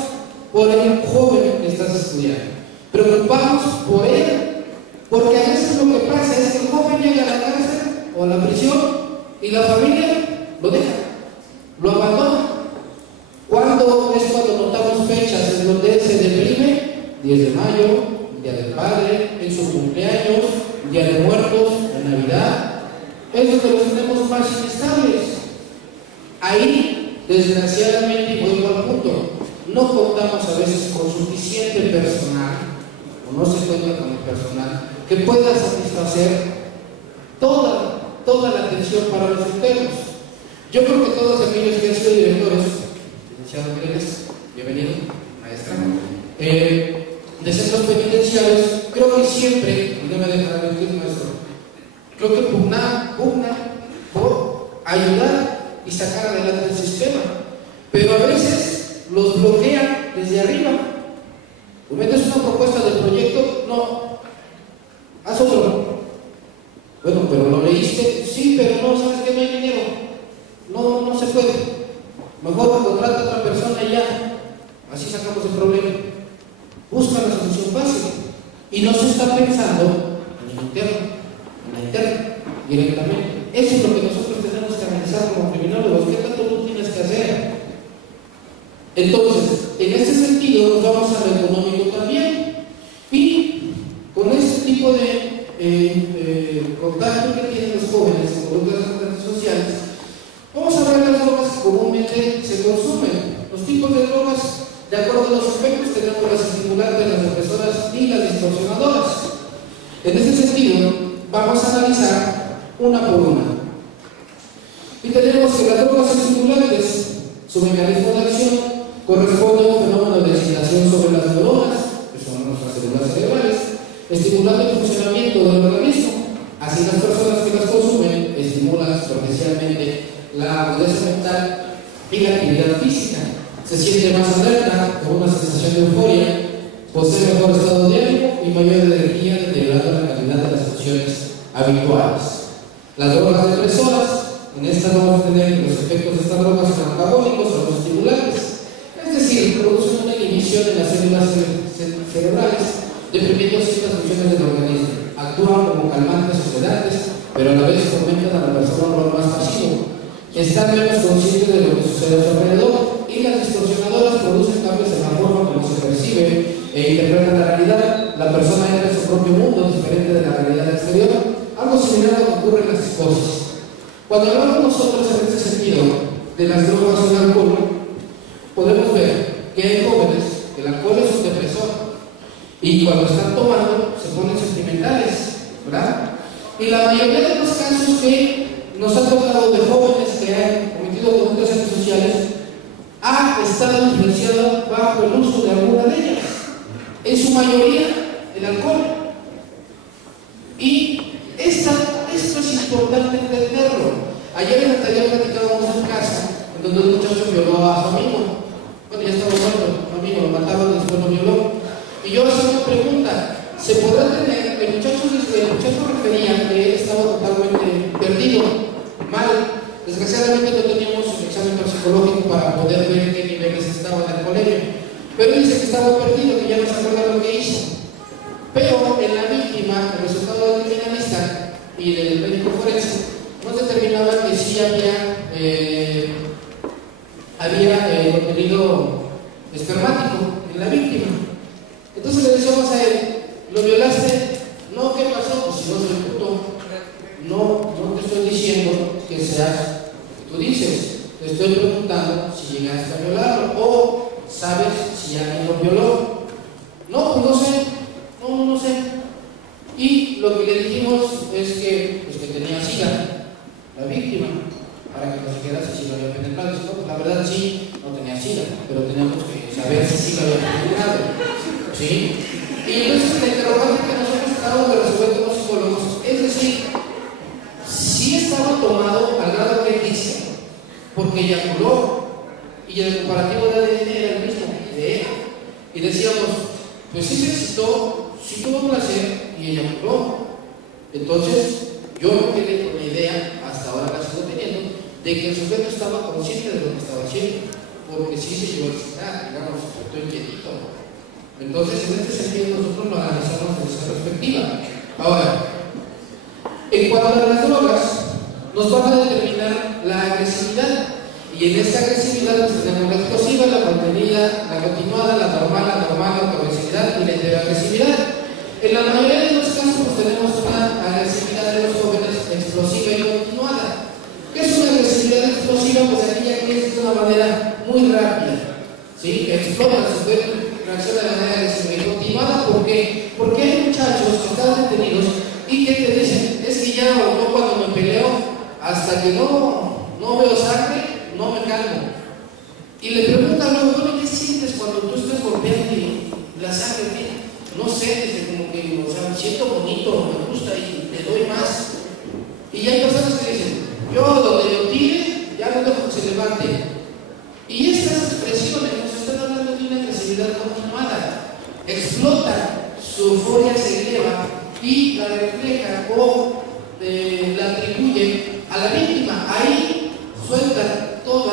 por el joven que estás estudiando, preocuparnos por él, porque a veces lo que pasa es que el joven llega a la cárcel o a la prisión y la familia lo deja, lo abandona. ¿Cuándo es cuando notamos fechas en donde él se deprime? 10 de mayo, Día del Padre, en su cumpleaños, Día de Muertos, en Navidad. Es donde los tenemos más inestables. Ahí, desgraciadamente, y vuelvo al punto, no contamos a veces con suficiente personal, o no se cuenta con el personal, que pueda satisfacer toda la atención para los enfermos. Yo creo que todos aquellos que han sido directores, licenciado Pérez, bienvenido, maestra, de centros penitenciarios, creo que siempre, y no me dejará mentir, maestro, creo que pugna por ayudar y sacar adelante el sistema, pero a veces los bloquean desde arriba. Tú metes una propuesta de proyecto, no, haz otro. Bueno, pero lo leíste, sí, pero no, sabes que no hay dinero, no se puede. Mejor contrata a otra persona y ya, así sacamos el problema. Busca la solución fácil y no se está pensando en el interno, en la interna, directamente. Eso es lo que nosotros tenemos que analizar como criminólogos. ¿Qué tanto tú tienes que hacer? Entonces, en ese sentido, nos vamos a lo económico también. Y con ese tipo de contacto que tienen los jóvenes con las redes sociales, vamos a ver las drogas que comúnmente se consumen. Los tipos de drogas, de acuerdo a los efectos, tenemos las estimulantes, las depresoras y las distorsionadoras. En ese sentido, vamos a analizar una por una. Y tenemos que las drogas estimulantes, su mecanismo de acción, corresponde a un fenómeno de excitación sobre las neuronas, que son nuestras células cerebrales, estimulando el funcionamiento del organismo. Así las personas que las consumen estimulan superficialmente la agudeza mental y la actividad física. Se siente más alerta, con una sensación de euforia, posee mejor estado de ánimo y mayor energía, deteriorando la calidad de las funciones habituales. Las drogas depresoras, en estas vamos a tener los efectos de estas drogas son antabólicos o los estimulantes, es decir, producen una inhibición en las células cerebrales, deprimiendo ciertas funciones del organismo. Actúan como calmantes o sedantes, pero a la vez fomentan a la persona un rol más pasivo. Están menos conscientes de lo que sucede a su alrededor, y las distorsionadoras producen cambios en la forma como se percibe e interpreta la realidad. La persona entra en su propio mundo, diferente de la realidad exterior, algo similar a lo que ocurre en las psicosis. Cuando hablamos nosotros en este sentido de las drogas o el alcohol, podemos ver que hay jóvenes que el alcohol es un depresor, y cuando están tomando se ponen sentimentales, ¿verdad? Y la mayoría de los casos que nos ha tocado de jóvenes que han cometido conductas antisociales ha estado influenciado bajo el uso de alguna de ellas, en su mayoría el alcohol. Y esto es importante entenderlo. Ayer en el taller platicábamos un caso en donde un muchacho violó a su amigo. Bueno, ya estaba muerto, su amigo lo mataron y después lo violó. Y yo hacía una pregunta: ¿se podrá tener? El muchacho refería que él estaba totalmente perdido, mal. Desgraciadamente no teníamos un examen psicológico para poder ver en qué niveles estaba en el colegio, pero él dice que estaba perdido, que ya no se acuerda lo que hizo. Pero en la víctima, el resultado del criminalista y del médico forense nos determinaba que sí había contenido espermático en la víctima. Entonces le decíamos a él: ¿lo violaste? No, ¿qué pasó? Pues si no soy puto. No te estoy diciendo que seas lo que tú dices. Te estoy preguntando si llegaste a violarlo o sabes si alguien lo violó. No, pues no sé. Y lo que le dijimos es que tenía SIDA, la víctima, para que nos dijera si lo había penetrado. No, pues la verdad sí, no tenía SIDA. ¿sí? Y entonces la interrogante que nosotros tratamos de resolver como psicólogos es decir, si estaba tomado al grado que dice, porque eyaculó, y el comparativo de ADN era el mismo de él, y decíamos, pues sí se excitó, sí tuvo placer y eyaculó. Entonces, yo no quedé con la idea, hasta ahora la sigo teniendo, de que el sujeto estaba consciente de lo que estaba haciendo, porque sí se llegó a excitar, digamos, estoy inquietito. Entonces, en este sentido, nosotros lo analizamos desde esa perspectiva. Ahora, en cuanto a las drogas, nos van a determinar la agresividad. Y en esta agresividad pues, tenemos la explosiva, la contenida, la continuada, la normal, la progresividad y la interagresividad. En la mayoría de los casos pues, tenemos una agresividad de los jóvenes explosiva y continuada. ¿Qué es una agresividad explosiva? Pues aquella que es de una manera muy rápida, ¿sí? Que explota, el sujeto reacciona de manera agresiva y continuada. ¿Por qué? Porque hay muchachos que están detenidos y que te dicen, es que ya yo cuando me peleo, hasta que no veo sangre, no me calmo. Y le preguntan luego, bueno, ¿qué sientes cuando tú estás golpeando y la sangre viene? No sé, desde como que, o sea, me siento bonito, me gusta y le doy más. Y hay personas que dicen, yo donde lo tire, ya no dejo que se levante. Y estas expresiones nos están hablando de una agresividad continuada. Explota, su euforia se eleva y la refleja o la atribuye a la víctima. Ahí suelta toda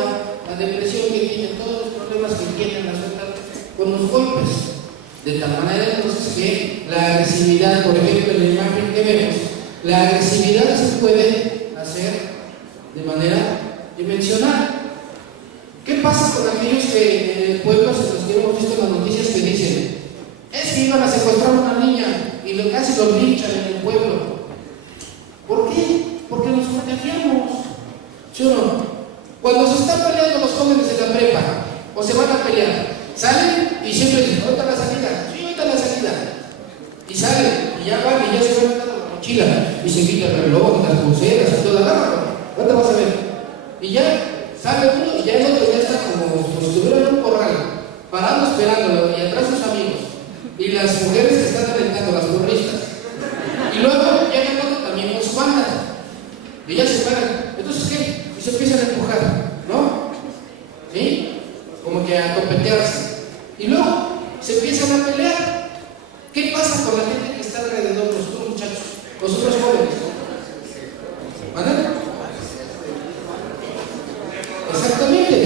la depresión que tiene, todos los problemas que tienen, la sueltan con los golpes. De tal manera entonces que la agresividad, por ejemplo, en la imagen que vemos, la agresividad se puede hacer de manera dimensional. ¿Qué pasa con aquellos que pueblos en los que hemos visto las noticias que dicen, es que iban a secuestrar a una niña y casi lo linchan en el pueblo? ¿Por qué? Porque nos contagiamos. ¿Sí o no? Cuando se están peleando los jóvenes en la prepa o se van a pelear, salen y siempre dicen, ¿dónde está la salida? Sí, ¿dónde está la salida? Y salen, y ya van y ya se van a dar la mochila y se quita el reloj, las pulseras y toda la barra. ¿Dónde vas a ver? Y ya sale uno y ya el otro ya está como si estuviera en un corral, parado esperándolo y atrás sus amigos. Y las mujeres que están alentando, las porristas. Y luego llega el otro también con su banda. Y ya se paran. Entonces, ¿qué? Y se empiezan a empujar, ¿no? ¿Sí? Como que a competearse. Y luego se empiezan a pelear. ¿Qué pasa con la gente que está alrededor de los otros muchachos, los otros jóvenes? ¿Vale? Exactamente.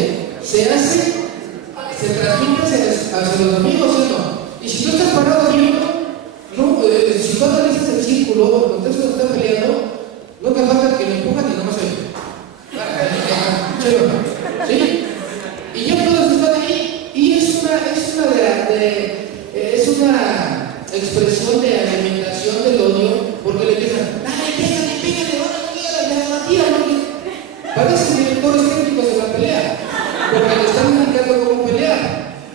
Se transmite hacia los amigos, ¿sí o no? Y si tú estás parado aquí, no, si tú analizas el círculo, el contexto que está peleando, no te falta que le empujan y no más ¿sí? Y ya todos están ahí y es una expresión de alimentación del odio porque le empiezan, pégale, ahora tira, parecen directores técnicos de la pelea porque le están indicando cómo pelear,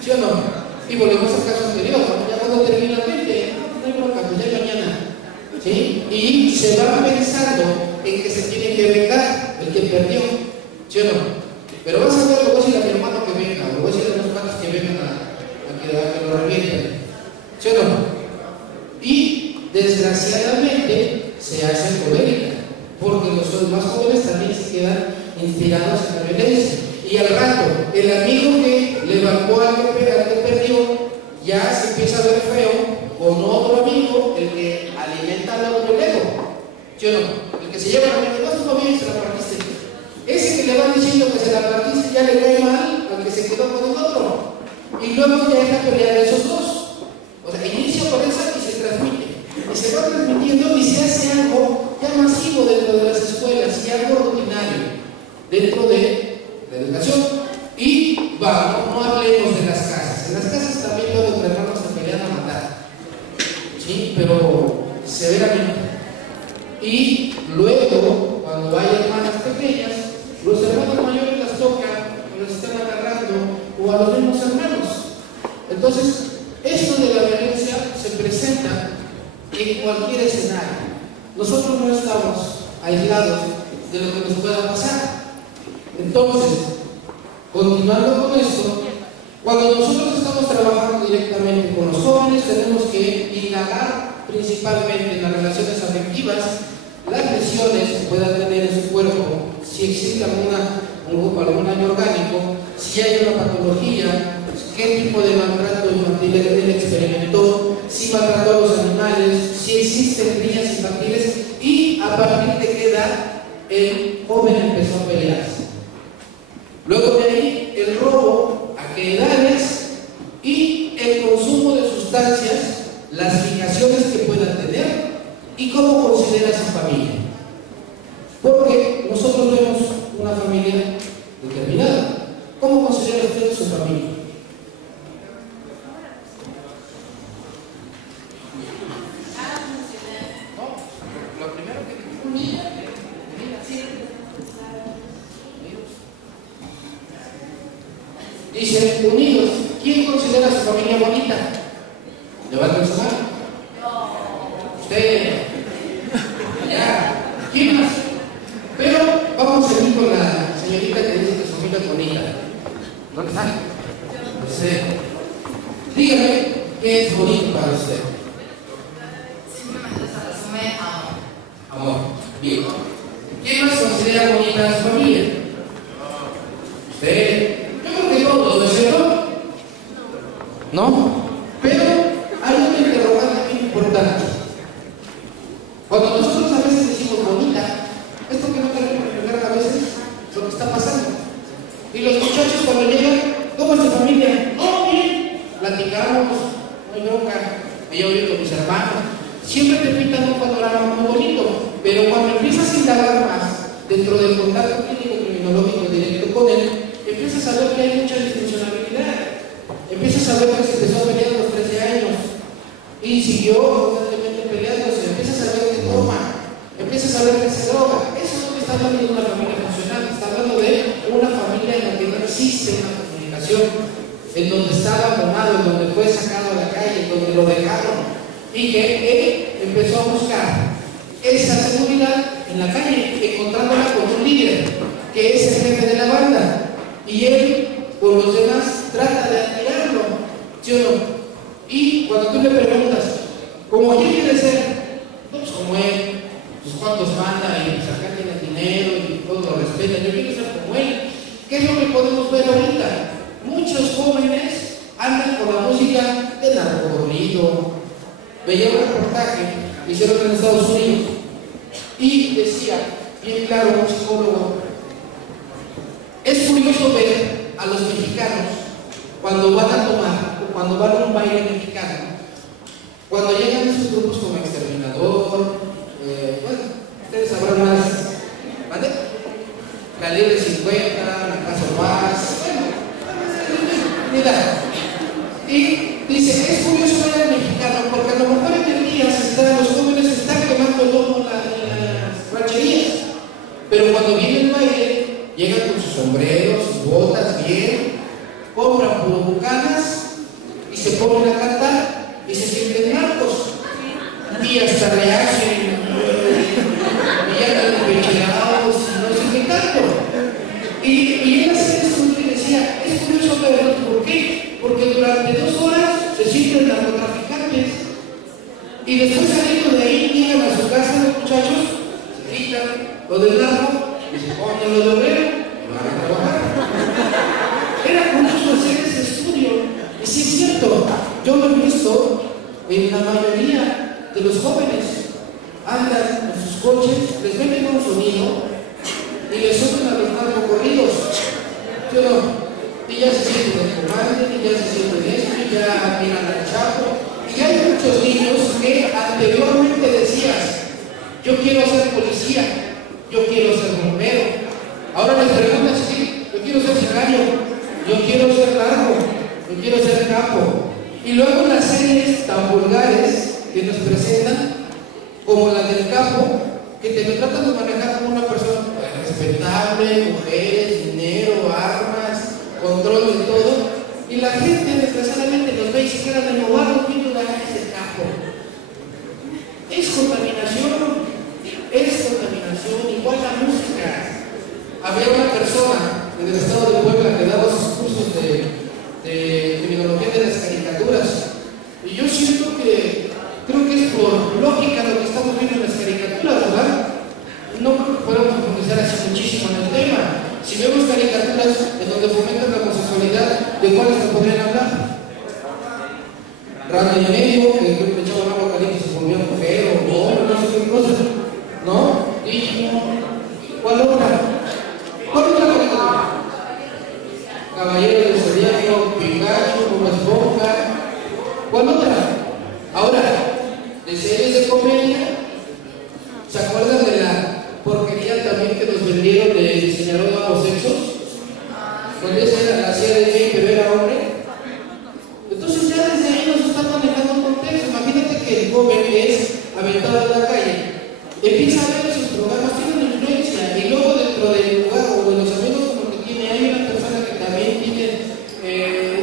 ¿sí o no? Y volvemos al caso anterior, ya cuando termina el mente, no hay bronca, pues ya mañana, ¿sí? Y se van pensando en que se tiene que vengar el que perdió, ¿sí o no? Pero vas a ver, le voy a decir a mi hermano que venga, le voy a decir a los padres que vengan a que lo revienten, ¿sí o no? Y desgraciadamente se hace colérica, porque los más jóvenes también se quedan inspirados en la violencia. Y al rato, el amigo que le evacuó al que perdió, ya se empieza a ver feo con otro amigo, el que alimenta al otro ego, ¿sí o no? El que se lleva a la amigo, no estuvo bien, se la partiste. Ese que le van diciendo que se la partiste ya le cae mal al que se quedó con el otro. Y luego ya es la pelea de esos dos. O sea, inicia por esa y se transmite. Y se va transmitiendo y se hace algo ya masivo dentro de las escuelas y algo rutinario dentro de la educación. Y vamos, no hablemos de las casas. En las casas también luego entre hermanos se pelean a matar. ¿Sí? Pero severamente. Y luego, cuando hay hermanas pequeñas, los hermanos mayores las tocan, o las están agarrando, o a los mismos hermanos. Entonces, esto de la violencia se presenta en cualquier escenario. Nosotros no estamos aislados de lo que nos pueda pasar. Entonces, continuando con esto, Cuando nosotros estamos trabajando directamente con los jóvenes, tenemos que indagar principalmente en las relaciones afectivas, las lesiones que puedan tener en su cuerpo, si existe algún daño orgánico, si hay una patología, qué tipo de maltrato infantil él experimentó, si maltrató a los animales, si existen riñas infantiles y a partir de qué edad el joven empezó a pelearse. Luego de ahí, el robo, a qué edades y el consumo de sustancias, las fijaciones que puedan tener y cómo considera su familia. Porque nosotros vemos una familia determinada. ¿Cómo considera usted su familia? No, lo primero que unida. Dice, unidos. ¿Quién considera a su familia bonita? Levanten su mano. Usted. Ya. ¿Quién más? Pero vamos a seguir con la señorita que dice que su familia es bonita. ¿Dónde está? Usted. Dígame, ¿qué es bonito para usted? Simplemente se resume a amor. Amor. Bien. ¿Quién más considera bonita a su familia? Usted. Yo creo que todos, ¿no es cierto? ¿No? Pero hay una interrogante muy importante. Cuando nosotros a veces decimos bonita, es porque no queremos reflejar a veces lo que está pasando. Y los muchachos cuando llegan, ¿cómo es tu familia? Oh, bien, platicamos, no hay bronca, yo vivo con mis hermanos. Siempre te pintan un panorama muy bonito, pero cuando empiezas a indagar más dentro del contacto clínico criminológico directo con él, empiezas a ver que hay mucha disfuncionalidad. Empiezas a ver que se empezó a pelear a los 13 años y siguió constantemente peleándose. Empiezas a ver que toma, empiezas a ver que se droga. Eso no te está hablando de una familia funcional, está hablando de una familia en la que no existe una comunicación, en donde está abandonado, en donde fue sacado a la calle, en donde lo dejaron y que él empezó a buscar esa seguridad en la calle, encontrándola con un líder que es el jefe de la banda. Y él, por los demás, trata de admirarlo, ¿sí o no? Y cuando tú le preguntas, ¿cómo quién quiere ser? Pues como él, pues cuántos manda y pues acá tiene dinero y todo lo respeta. Yo quiero ser como él. ¿Qué es lo que podemos ver ahorita? Muchos jóvenes andan con la música de narcocorrido. Veía un reportaje que hicieron en Estados Unidos y decía, bien claro, un psicólogo, es curioso ver a los mexicanos cuando van a tomar o cuando van a un baile mexicano, cuando llegan esos grupos como Exterminador, bueno, ustedes sabrán más, ¿vale? Calibre 50, La Casa Paz, bueno, mira, y dice, es curioso ver al mexicano porque a lo mejor en el día los jóvenes están quemando el lomo en las rancherías, pero cuando viene el baile, llegan con sus sombreros, sus botas bien, compran puro bucanas y se ponen a cantar y se sienten narcos. Y hasta reaccionan, y ya están pecheados y no sé qué tanto. Y él hacía esto y decía, es curioso verlo, ¿por qué? Porque durante 2 horas se sienten narcotraficantes y después saliendo de ahí llegan a su casa los muchachos, se quitan lo del narco y se ponen lo de obrero y van a trabajar. Era curioso hacer ese estudio. Y sí es cierto, yo lo he visto en la mayoría de los jóvenes. Andan en sus coches, les meten un sonido y les suben a los narcocorridos. ¿Sí o no? Y ya se sienten el comandante, y ya se sienten esto, y ya miran al Chapo. Y hay muchos niños que anteriormente decías, yo quiero ser policía, yo quiero ser bombero. Ahora les preguntas, sí, yo quiero ser sicario, yo quiero ser narco, yo quiero ser capo. Y luego las series tan vulgares que nos presentan, como la del capo, que te lo tratan de manejar como una persona respetable, mujeres, dinero, armas, control de todo. Y la gente desgraciadamente los ve y se quedan enojados viendo a ese capo. Es contaminación, igual la música. Había una persona en el estado de Puebla que daba sus cursos de de terminología de las caricaturas. Y yo siento que, creo que es por lógica lo que estamos viendo en las caricaturas, ¿verdad? No creo que podamos profundizar así muchísimo en el tema. Si vemos caricaturas en donde fomentan la homosexualidad, ¿de cuáles se podrían hablar? Randy y medio, que creo que echaba agua caliente y se volvió mujer, o no sé qué cosas, ¿no? Y ¿cuál otra? ¿Cuál otra caricaturas? Caballero del Zodiaco, Pikachu, Bob Esponja. ¿Cuál otra? Ahora, de series de comedia, ¿se acuerdan de la porquería también que nos vendieron de diseñador de ambos sexos? Donde esa hacía de gay pero era hombre. Entonces ya desde ahí nos está manejando un contexto. Imagínate que el joven que es aventado en la calle empieza a ver esos programas, tiene una influencia, y luego dentro del lugar o de los amigos como que tiene, hay una persona que también tiene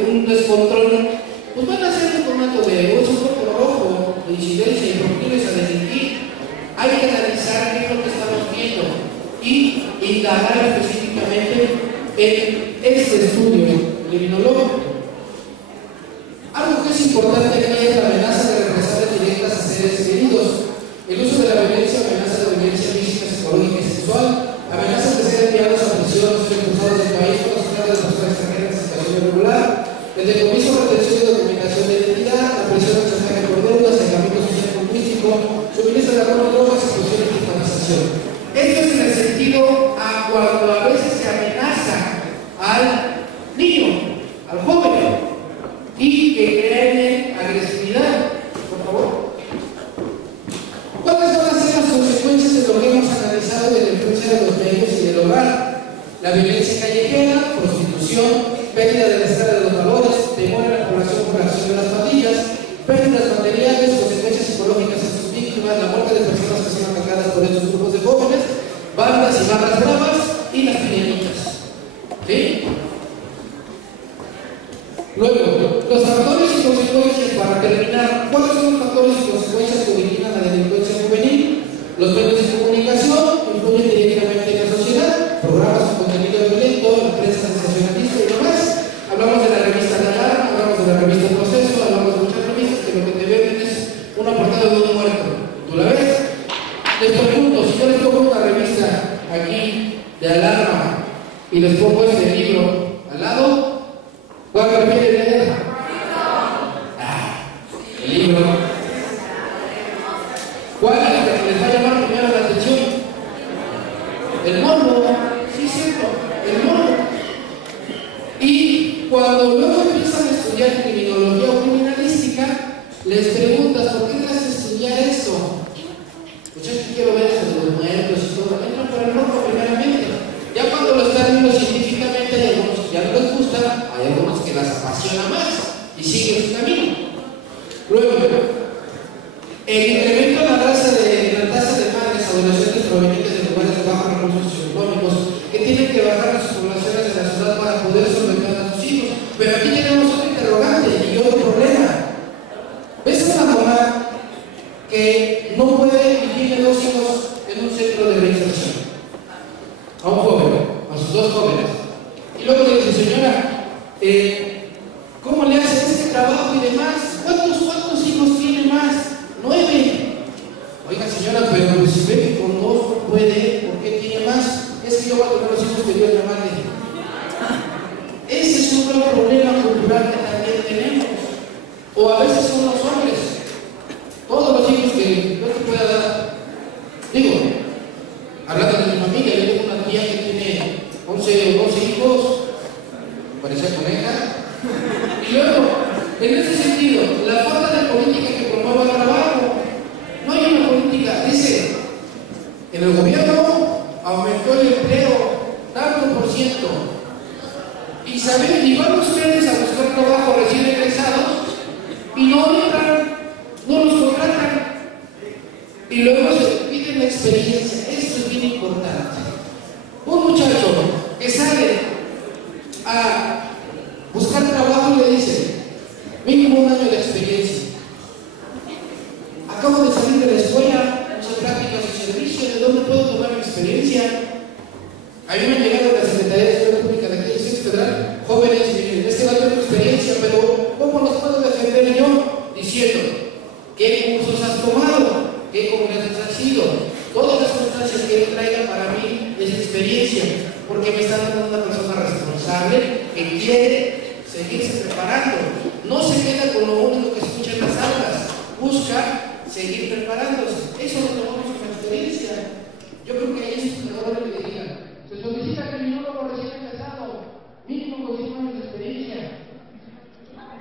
un descontrol, pues van a hacer un formato de un foco rojo, de incidencia y proclives a delinquir. Hay que analizar qué es lo que estamos viendo y indagar específicamente en este estudio criminológico. Algo que es importante aquí es la amenaza de represalias directas a seres queridos. El uso de la violencia, amenaza de violencia física, psicológica y sexual, amenazas de ser enviados a prisión o ser expulsados del país por los de personas extranjeras en situación irregular, el decomiso, retención y documentación de identidad, la presión de mensaje por deudas, aislamiento social lingüístico, suministro de algunas drogas, expulsión y estigmatización. Esto es en el sentido a cuando a veces se amenaza al niño, al joven, y que creen agresividad. Por favor. ¿Cuáles van a ser las consecuencias de lo que hemos analizado de la influencia de los medios y del hogar? La violencia callejera, prostitución, pérdida del estado de los valores, temor en la población por la acción de las pandillas, pérdidas materiales, consecuencias psicológicas en sus víctimas, la muerte de personas que son atacadas por estos grupos de jóvenes, bandas y barras bravas y las piñanitas. ¿Sí? Luego, los factores y consecuencias para terminar. ¿Cuáles son los factores y consecuencias que originan la delincuencia juvenil? Los medios de comunicación influyen directamente en la sociedad, programas con contenido violento, la prensa sensacionalista y demás. Hablamos de la revista La Alarma, hablamos de la revista Proceso, hablamos de muchas revistas que lo que te venden es una portada de un muerto. ¿Tú la ves? Les pregunto, si yo les pongo una revista aquí de Alarma y les pongo este libro al lado, ¿cuál prefieren leer? El libro. ¿Cuál les va a llamar primero la atención? El morbo. Sí, cierto. El morbo. Y cuando luego empiezan a estudiar criminología o criminalística, les preguntas, ¿por qué te haces estudiar esto? Pues yo quiero ver eso de los muertos y todo. Entran por el morbo primeramente. Ya cuando lo están viendo científicamente, hay algunos que ya no les gusta, hay algunos que las apasiona más y siguen su camino. Luego, el incremento en la tasa de madres adolescentes provenientes de lugares de bajos recursos socioeconómicos que tienen que bajar las poblaciones de la ciudad para poder solventar a sus hijos. Pero aquí tenemos otro interrogante y otro problema. ¿Ves a una mamá que no puede y tiene dos hijos en un centro de reinserción? A un joven, a sus dos jóvenes. Y luego le dice, señora, ¿cómo le hace este trabajo y demás? ¿Cuántos hijos tiene más? 9. Oiga, señora, pero pues, si ve que con 2 no puede, ¿por qué tiene más? Es que yo voy a tener los hijos que Dios me mande. Ese es un gran problema cultural que también tenemos. O a veces son los hombres. Todos los hijos que yo te pueda dar. Digo, hablando de mi familia, yo tengo una tía que tiene 11 hijos, parecía coneja. Y luego, en ese sentido, la falta de política que promueva el trabajo. No hay una política, dice, en el gobierno aumentó el empleo tanto por ciento. Y saben, y van ustedes a buscar trabajo recién egresados y no entran, no los contratan. Y luego se piden la experiencia. Esto es bien importante. Un muchacho que sale a buscar trabajo le dice, mínimo 1 año de experiencia. Acabo de salir de la escuela, hice prácticas y servicios, ¿de dónde puedo tomar mi experiencia? A mí me han llegado de la Secretaría de Seguridad Pública de aquí del Distrito Federal, jóvenes, miren, este dato es experiencia, pero ¿cómo los puedo defender yo? Diciendo, ¿qué cursos has tomado? ¿Qué congresos has ido? Todas las constancias que él traiga para mí es experiencia, porque me está dando una persona responsable que quiere seguirse preparando. No se queda con lo único que escucha en las aulas, busca seguir preparándose. Eso lo tomamos como experiencia. Yo creo que ahí es mejor que le digan, se solicita criminólogo recién empezado, mínimo con 5 años de experiencia.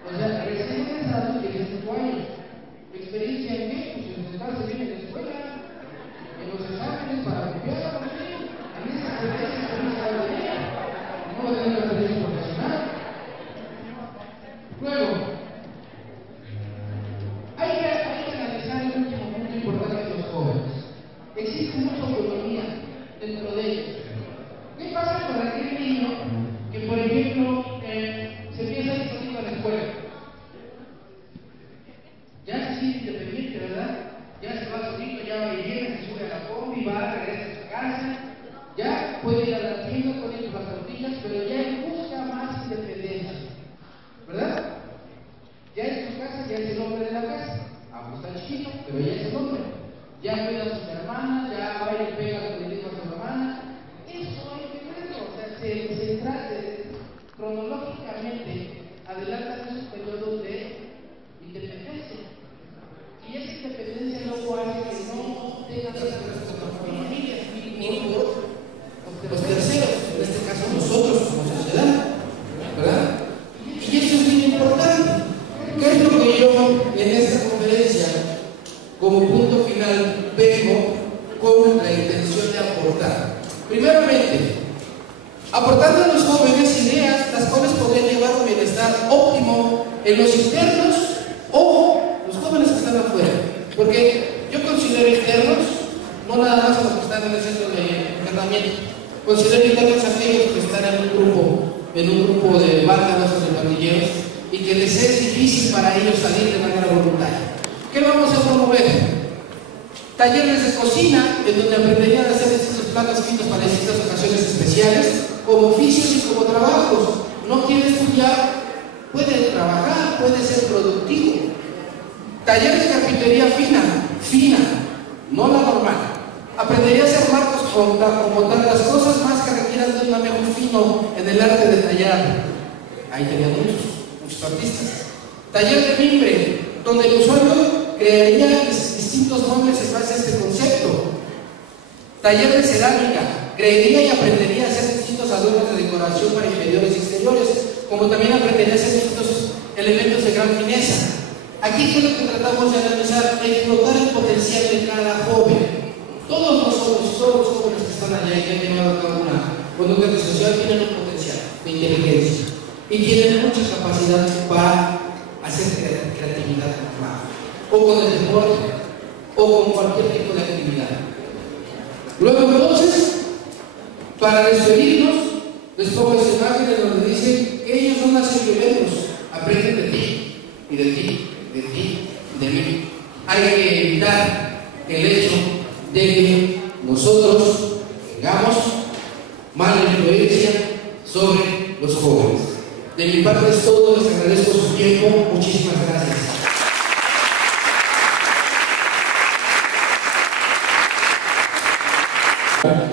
O sea, recién empezado tiene 5 años. ¿Experiencia en qué? Pues en sentarse bien en la escuela, en los exámenes para copiar, ¿no? En esa experiencia de la no de la experiencia profesional. Luego, hay que analizar el último punto importante de los jóvenes. Existe mucha autonomía dentro de ellos. ¿Qué pasa con aquel niño que, por ejemplo, se empieza a ir solito a la escuela? Ya se siente independiente, ¿verdad? Ya se va solito, ya va y viene, se sube a la combi, va, regresa a su casa, ya puede ir a la tienda, puede ir a las tortillas, pero ya busca más independencia, ¿verdad? Ya en su casa, ya es el hombre de la casa, aunque está chiquito, pero ya es el hombre. Ya cuida a sus hermanas, ya va y pega a su hermana. Eso hay que verlo, o sea, se trata cronológicamente, adelantan esos periodos de independencia. Y esa independencia luego hace que no tengan relaciones con las familias ni con los terceros, en este caso nosotros como sociedad, ¿verdad? Y eso es bien importante. ¿Qué es lo que yo en esta conferencia, como punto final, vengo con la intención de aportar? Primeramente, aportando a los jóvenes ideas las cuales podrían llevar a un bienestar óptimo en los internos o los jóvenes que están afuera. Porque yo considero internos no nada más a los que están en el centro de internamiento, considero internos a aquellos que están en un grupo de vándalos o de pandilleros y que les es difícil para ellos salir de manera voluntaria. ¿Qué vamos a promover? Talleres de cocina, en donde aprenderían a hacer estos platos finos para distintas ocasiones especiales, como oficios y como trabajos. No quiere estudiar, puede trabajar, puede ser productivo. Taller de carpintería fina, no la normal. Aprendería a hacer marcos o montar las cosas más que requieran de un manejo fino en el arte de tallar. Ahí tenían muchos artistas. Taller de mimbre, donde el usuario crearía distintos nombres en base a este concepto. Taller de cerámica, crearía y aprendería a hacer distintos adornos de decoración para interiores y exteriores, como también aprendería a hacer distintos elementos de gran fineza. Aquí es lo que tratamos de analizar, explotar el potencial de cada joven. Todos los jóvenes que están allá y que han llevado a cabo una conducta social tienen un potencial de inteligencia y tienen mucha capacidad para hacer creatividad con el trabajo, o con el deporte, o con cualquier tipo de actividad. Luego entonces, para despedirnos, les pongo esa imagen donde dice que ellos no nacen primeros, aprenden de ti, y de ti, de ti, de mí. Hay que evitar el hecho de que nosotros tengamos mala influencia sobre los jóvenes. De mi parte es todo, les agradezco su tiempo, muchísimas gracias.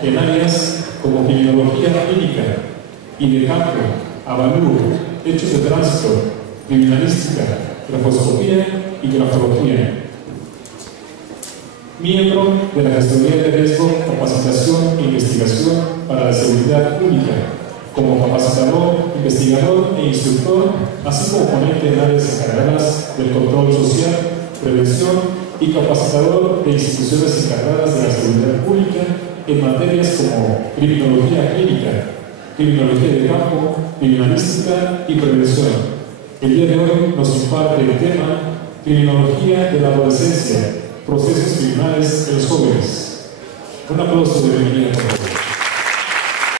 En áreas como criminología clínica y de campo, avalúo, hechos de tránsito, criminalística, grafoscopía y grafología. Miembro de la Gestoría de Riesgo, Capacitación e Investigación para la Seguridad Pública, como capacitador, investigador e instructor, así como ponente en áreas encargadas del control social, prevención y capacitador de instituciones encargadas de la seguridad pública en materias como criminología clínica, criminología de campo, criminalística y prevención. El día de hoy nos imparte el tema Criminología de la adolescencia, procesos criminales de los jóvenes. Un aplauso de bienvenida, por favor.